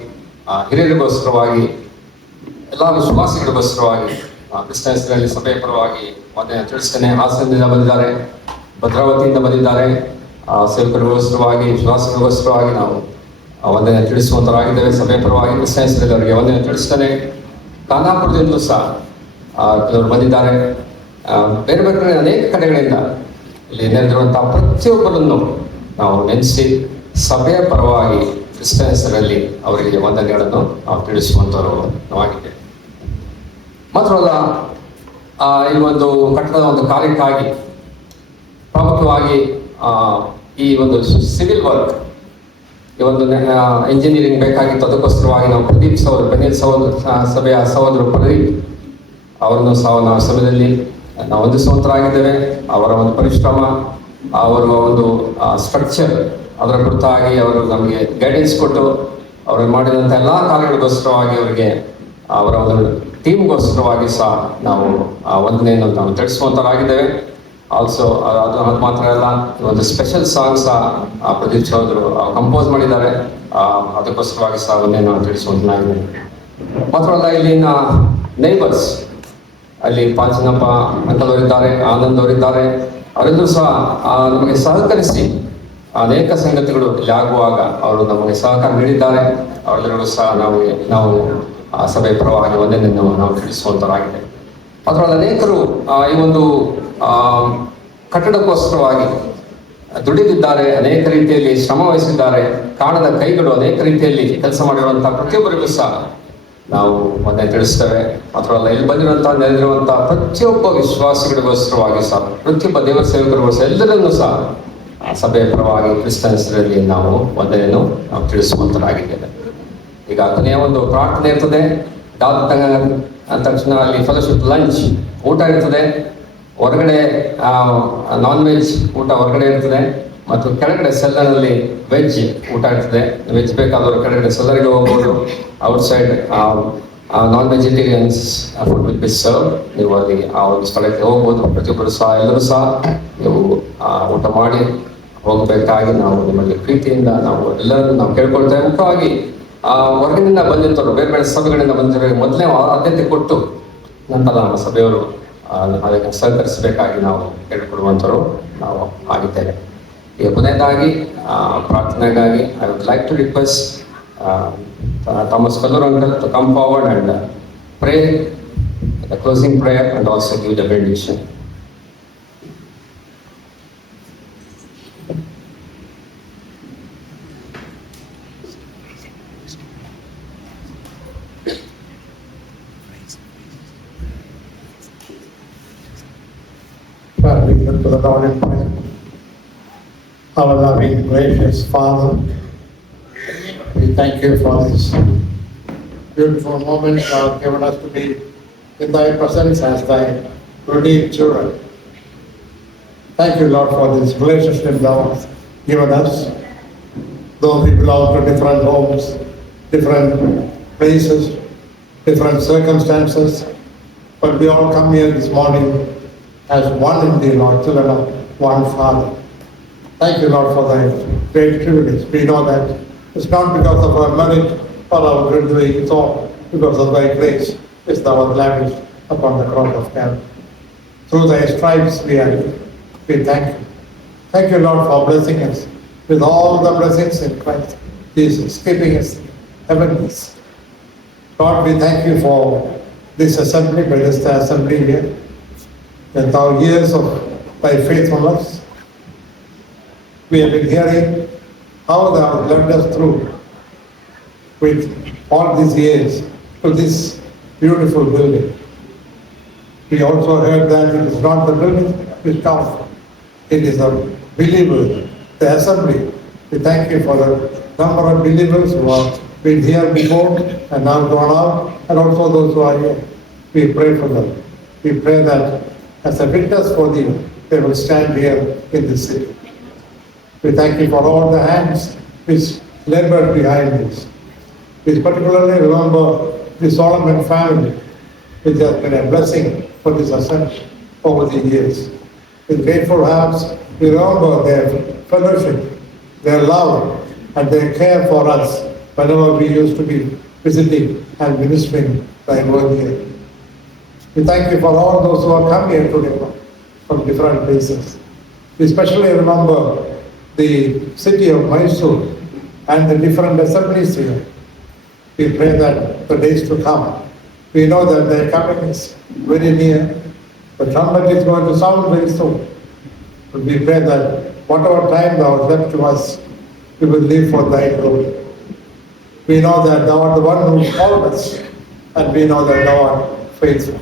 ಹಿರಿಯರಿಗೋಸ್ಕರವಾಗಿ, ಎಲ್ಲ ವಿಶ್ವಾಸಿಗಳಿಗೋಸ್ಕರವಾಗಿ ಕ್ರಿಸ್ತನಲ್ಲಿ ಸಭೆಯ ಪರವಾಗಿ ಒಂದನೇ ತಿಳಿಸ್ತೇನೆ. ಹಾಸನದಿಂದ ಬಂದಿದ್ದಾರೆ, ಭದ್ರಾವತಿಯಿಂದ ಬಂದಿದ್ದಾರೆ. ಸೇವಕರಿಗೋಸ್ಕರವಾಗಿ, ವಿಶ್ವಾಸಿಗಳಿಗೋಸ್ಕರವಾಗಿ ನಾವು ಒಂದನೇ ತಿಳಿಸುವಂತರಾಗಿದ್ದೇವೆ. ಸಭೆಯ ಪರವಾಗಿ ಕ್ರಿಸ್ತನಲ್ಲಿ ಅವರಿಗೆ ಒಂದನೇ ತಿಳಿಸ್ತೇನೆ. ಖಾನಾಪುರದಿಂದಲೂ ಸಹ ಕೆಲವರು ಬಂದಿದ್ದಾರೆ. ಬೇರೆ ಬೇರೆ ಅನೇಕ ಕಡೆಗಳಿಂದ ಇಲ್ಲಿ ನೆರೆದಿರುವಂತಹ ಪ್ರತಿಯೊಬ್ಬರನ್ನು ನಾವು ನೆನೆಸಿ ಸಭೆಯ ಪರವಾಗಿ ಕ್ರಿಸ್ತನಲ್ಲಿ ಅವರಿಗೆ ವಂದನೆಗಳನ್ನು ನಾವು ತಿಳಿಸುವಂತವರು ನಾವಾಗಿದ್ದೇವೆ. ಮಾತ್ರವಲ್ಲ, ಈ ಒಂದು ಕಟ್ಟಡದ ಒಂದು ಕಾರ್ಯಕ್ಕಾಗಿ ಪ್ರಾಮುಖ್ಯವಾಗಿ ಈ ಒಂದು ಸಿವಿಲ್ ವರ್ಕ್, ಈ ಒಂದು ಇಂಜಿನಿಯರಿಂಗ್ ಬೇಕಾಗಿತ್ತು. ಅದಕ್ಕೋಸ್ಕರವಾಗಿ ನಾವು ಪ್ರದೀಪ್ ಬೆನಿಲ್ ಸಭೆಯ ಸಹೋದರ ಪ್ರದೀಪ್ ಅವರನ್ನು ಸಹ ನಾವು ಸಭೆಯಲ್ಲಿ ನಾವು ವಂದಿಸುವಂತರಾಗಿದ್ದೇವೆ. ಅವರ ಒಂದು ಪರಿಶ್ರಮ, ಅವರ ಒಂದು ಸ್ಟ್ರಕ್ಚರ್, ಅದರ ಕುರಿತಾಗಿ ಅವರು ನಮಗೆ ಗೈಡೆನ್ಸ್ ಕೊಟ್ಟು ಅವರು ಮಾಡಿದಂಥ ಎಲ್ಲ ಕಾರ್ಯಗಳಿಗೋಸ್ಕರವಾಗಿ ಅವರಿಗೆ ಅವರ ಒಂದು ಟೀಮ್ಗೋಸ್ಕರವಾಗಿ ಸಹ ನಾವು ವಂದನೆಯನ್ನು ನಾವು ತಿಳಿಸುವಂತರಾಗಿದ್ದೇವೆ. ಆಲ್ಸೋ ಅದು ಮಾತ್ರ ಅಲ್ಲ, ಒಂದು ಸ್ಪೆಷಲ್ ಸಾಂಗ್ ಸಹ ಪ್ರದೀಪ್ ಚೌಧರು ಕಂಪೋಸ್ ಮಾಡಿದ್ದಾರೆ. ಅದಕ್ಕೋಸ್ಕರವಾಗಿ ಸಹ ಒಂದೇ ನಾವು ತಿಳಿಸುವಂತನಾಗಿದ್ದೇವೆ. ಮಾತ್ರವಲ್ಲ, ಇಲ್ಲಿನ ನೇಬರ್ಸ್, ಅಲ್ಲಿ ಪಾಂಚನಪ್ಪ ಅಂಕಲ್ ಅವರಿದ್ದಾರೆ, ಆನಂದ್ ಅವರಿದ್ದಾರೆ. ಅವರೆಲ್ಲರೂ ಸಹ ನಮಗೆ ಸಹಕರಿಸಿ ಅನೇಕ ಸಂಗತಿಗಳು ಇಲ್ಲಿ ಆಗುವಾಗ ಅವರು ನಮಗೆ ಸಹಕಾರ ನೀಡಿದ್ದಾರೆ. ಅವರೆಲ್ಲರಿಗೂ ಸಹ ನಾವು ಸಭೆಯ ಪರವಾಗಿ ಒಂದೇ ನಾವು ತಿಳಿಸುವಂತರಾಗಿದೆ. ಅದರಲ್ಲಿ ಅನೇಕರು ಈ ಒಂದು ಕಟ್ಟಡಕ್ಕೋಸ್ಕರವಾಗಿ ದುಡಿದಿದ್ದಾರೆ, ಅನೇಕ ರೀತಿಯಲ್ಲಿ ಶ್ರಮ ವಹಿಸಿದ್ದಾರೆ. ಕಾಣದ ಕೈಗಳು ಅನೇಕ ರೀತಿಯಲ್ಲಿ ಕೆಲಸ ಮಾಡಿರುವಂತಹ ಪ್ರತಿಯೊಬ್ಬರಿಗೂ ಸಹ ನಾವು ಒಂದೇ ತಿಳಿಸ್ತೇವೆ. ಮಾತ್ರವಲ್ಲ, ಇಲ್ಲಿ ಬಂದಿರುವಂತಹ ನೆರೆದಿರುವಂತಹ ಪ್ರತಿಯೊಬ್ಬ ವಿಶ್ವಾಸಿಗಳಿಗೋಸ್ಕರವಾಗಿ ಸಹ, ಪ್ರತಿಯೊಬ್ಬ ದೇವರ ಸೇವಕರಿಗೋಸ್ಕರ ಎಲ್ಲರನ್ನೂ ಸಹ ಸಭೆಯ ಪರವಾಗಿ ಕ್ರಿಸ್ತನ ಹೆಸರಲ್ಲಿ ನಾವು ಒಂದನೆಯನ್ನು ನಾವು ತಿಳಿಸುವಂತರಾಗಿದ್ದೇವೆ. ಈಗ ಕೊನೆಯ ಒಂದು ಪ್ರಾರ್ಥನೆ ಇರ್ತದೆ. ಅಂದ ತಕ್ಷಣ ಅಲ್ಲಿ ಫೆಲೋಶಿಪ್ ಲಂಚ್ ಊಟ ಇರ್ತದೆ. ಹೊರಗಡೆ ನಾನ್ ವೆಜ್ ಊಟ ಹೊರಗಡೆ ಇರ್ತದೆ. ಮತ್ತು ಕೆಳಗಡೆ ಸೆಲ್ಲರಲ್ಲಿ ವೆಜ್ ಊಟ ಇರ್ತದೆ. ವೆಜ್ ಬೇಕಾದವರು ಕೆಳಗಡೆ ಸೆಲ್ಲರ್ಗೆ ಹೋಗ್ಬೋದು. Out side non vegetarians food will be serve. ನೀವು ಅಲ್ಲಿ ಆ ಒಂದು ಸ್ಥಳಕ್ಕೆ ಹೋಗ್ಬೋದು. ಪ್ರತಿಯೊಬ್ಬರು ಸಹ ಎಲ್ಲರೂ ಸಹ ನೀವು ಊಟ ಮಾಡಿ ಹೋಗಬೇಕಾಗಿ ನಾವು ನಿಮ್ಮಲ್ಲಿ ಪ್ರೀತಿಯಿಂದ ನಾವು ಎಲ್ಲರನ್ನು ನಾವು ಕೇಳ್ಕೊಳ್ತೇವೆ. ಮುಖ್ಯವಾಗಿ ಹೊರಗಿನಿಂದ ಬಂದಿರ್ತಾರೆ, ಬೇರೆ ಬೇರೆ ಸಭೆಗಳಿಂದ ಬಂದಿರೋ ಮೊದಲೇ ಆದ್ಯತೆ ಕೊಟ್ಟು ನಂತರ ನಮ್ಮ ಸಭೆಯವರು ಅದಕ್ಕೆ ಸಹಕರಿಸಬೇಕಾಗಿ ನಾವು ಕೇಳಿಕೊಡುವಂಥವ್ರು ನಾವು ಆಗಿದ್ದೇವೆ. ಈಗ ಕೊನೆಯದಾಗಿ ಪ್ರಾರ್ಥನೆಗಾಗಿ I would like to request Thomas Kallur uncle to come forward and pray the closing prayer and also give the benediction. We look to the Lord in prayer. Our loving, gracious Father, we thank you for this beautiful moment you have given us to be in thy presence as thy redeemed children. Thank you, Lord, for this relationship thou hast given us. Though we belong to different homes, different places, different circumstances, but we all come here this morning as one in thee, Lord, children of one Father. Thank you, Lord, for thy great privilege. We know that it's not because of our merit or our good doing, it's all because of thy grace which thou hast lavished upon the cross of Calvary. Through thy stripes we are here. We thank you. Thank you, Lord, for blessing us with all the blessings in Christ Jesus, keeping us heavenlies. Lord, we thank you for this assembly, Bethesda assembly here. And thou years of thy faithfulness, we have been hearing how thou hast led us through with all these years to this beautiful building. We also heard that it is not the building which counts, it is the believers, the assembly. We thank you for the number of believers who have been here before and now gone out, and also those who are here. We pray for them. We pray that as a witness for thee, they will stand here in this city. We thank you for all the hands which labored behind this. We particularly remember the Solomon family, which has been a blessing for this assembly over the years. With grateful hearts, we remember their fellowship, their love, and their care for us whenever we used to be visiting and ministering thy word here. We thank you for all those who have come here today from different places. We especially remember the city of Mysore and the different assemblies here. We pray that the days to come, we know that their coming is very near. The trumpet is going to sound very soon. But we pray that whatever time thou hast left to us, we will live for thy glory. We know that thou art the one who called us, and we know that thou art faithful.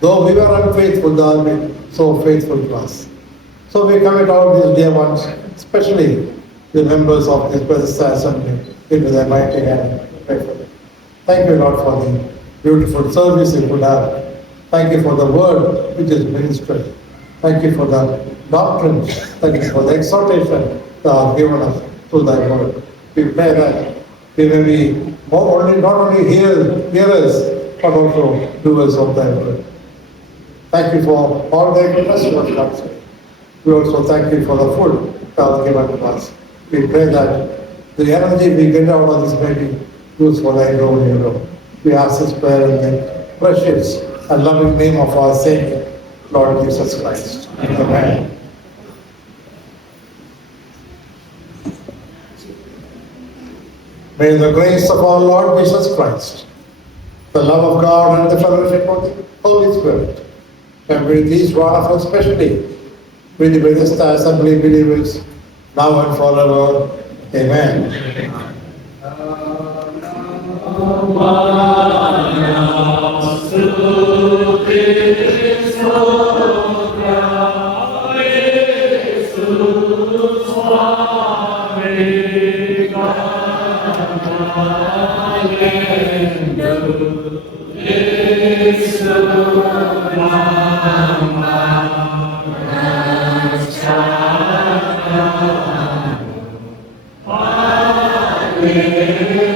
Though we were unfaithful, thou art been so faithful to us. So we commit all these dear ones, especially the members of this Bethesda assembly, into thy mighty hand. Pray for them. Thank you, Lord, for the beautiful service you could have. Thank you for the word which is ministered. Thank you for the doctrine. Thank you for the exhortation thou hast given us through thy word. We pray that we may be not only hearers, but also doers of thy word. Thank you for all thy goodness you have done. We also thank you for the food thou hast given to us. We pray that the energy we get out of this may be used for thy glory alone. We ask this prayer in the precious and loving name of our Savior, Lord Jesus Christ. Amen. May the grace of our Lord Jesus Christ, the love of God, and the fellowship of the Holy Spirit, and with each one of us, especially with the Bethesda assembly believers, now and forever. Amen. Hallelujah. Hare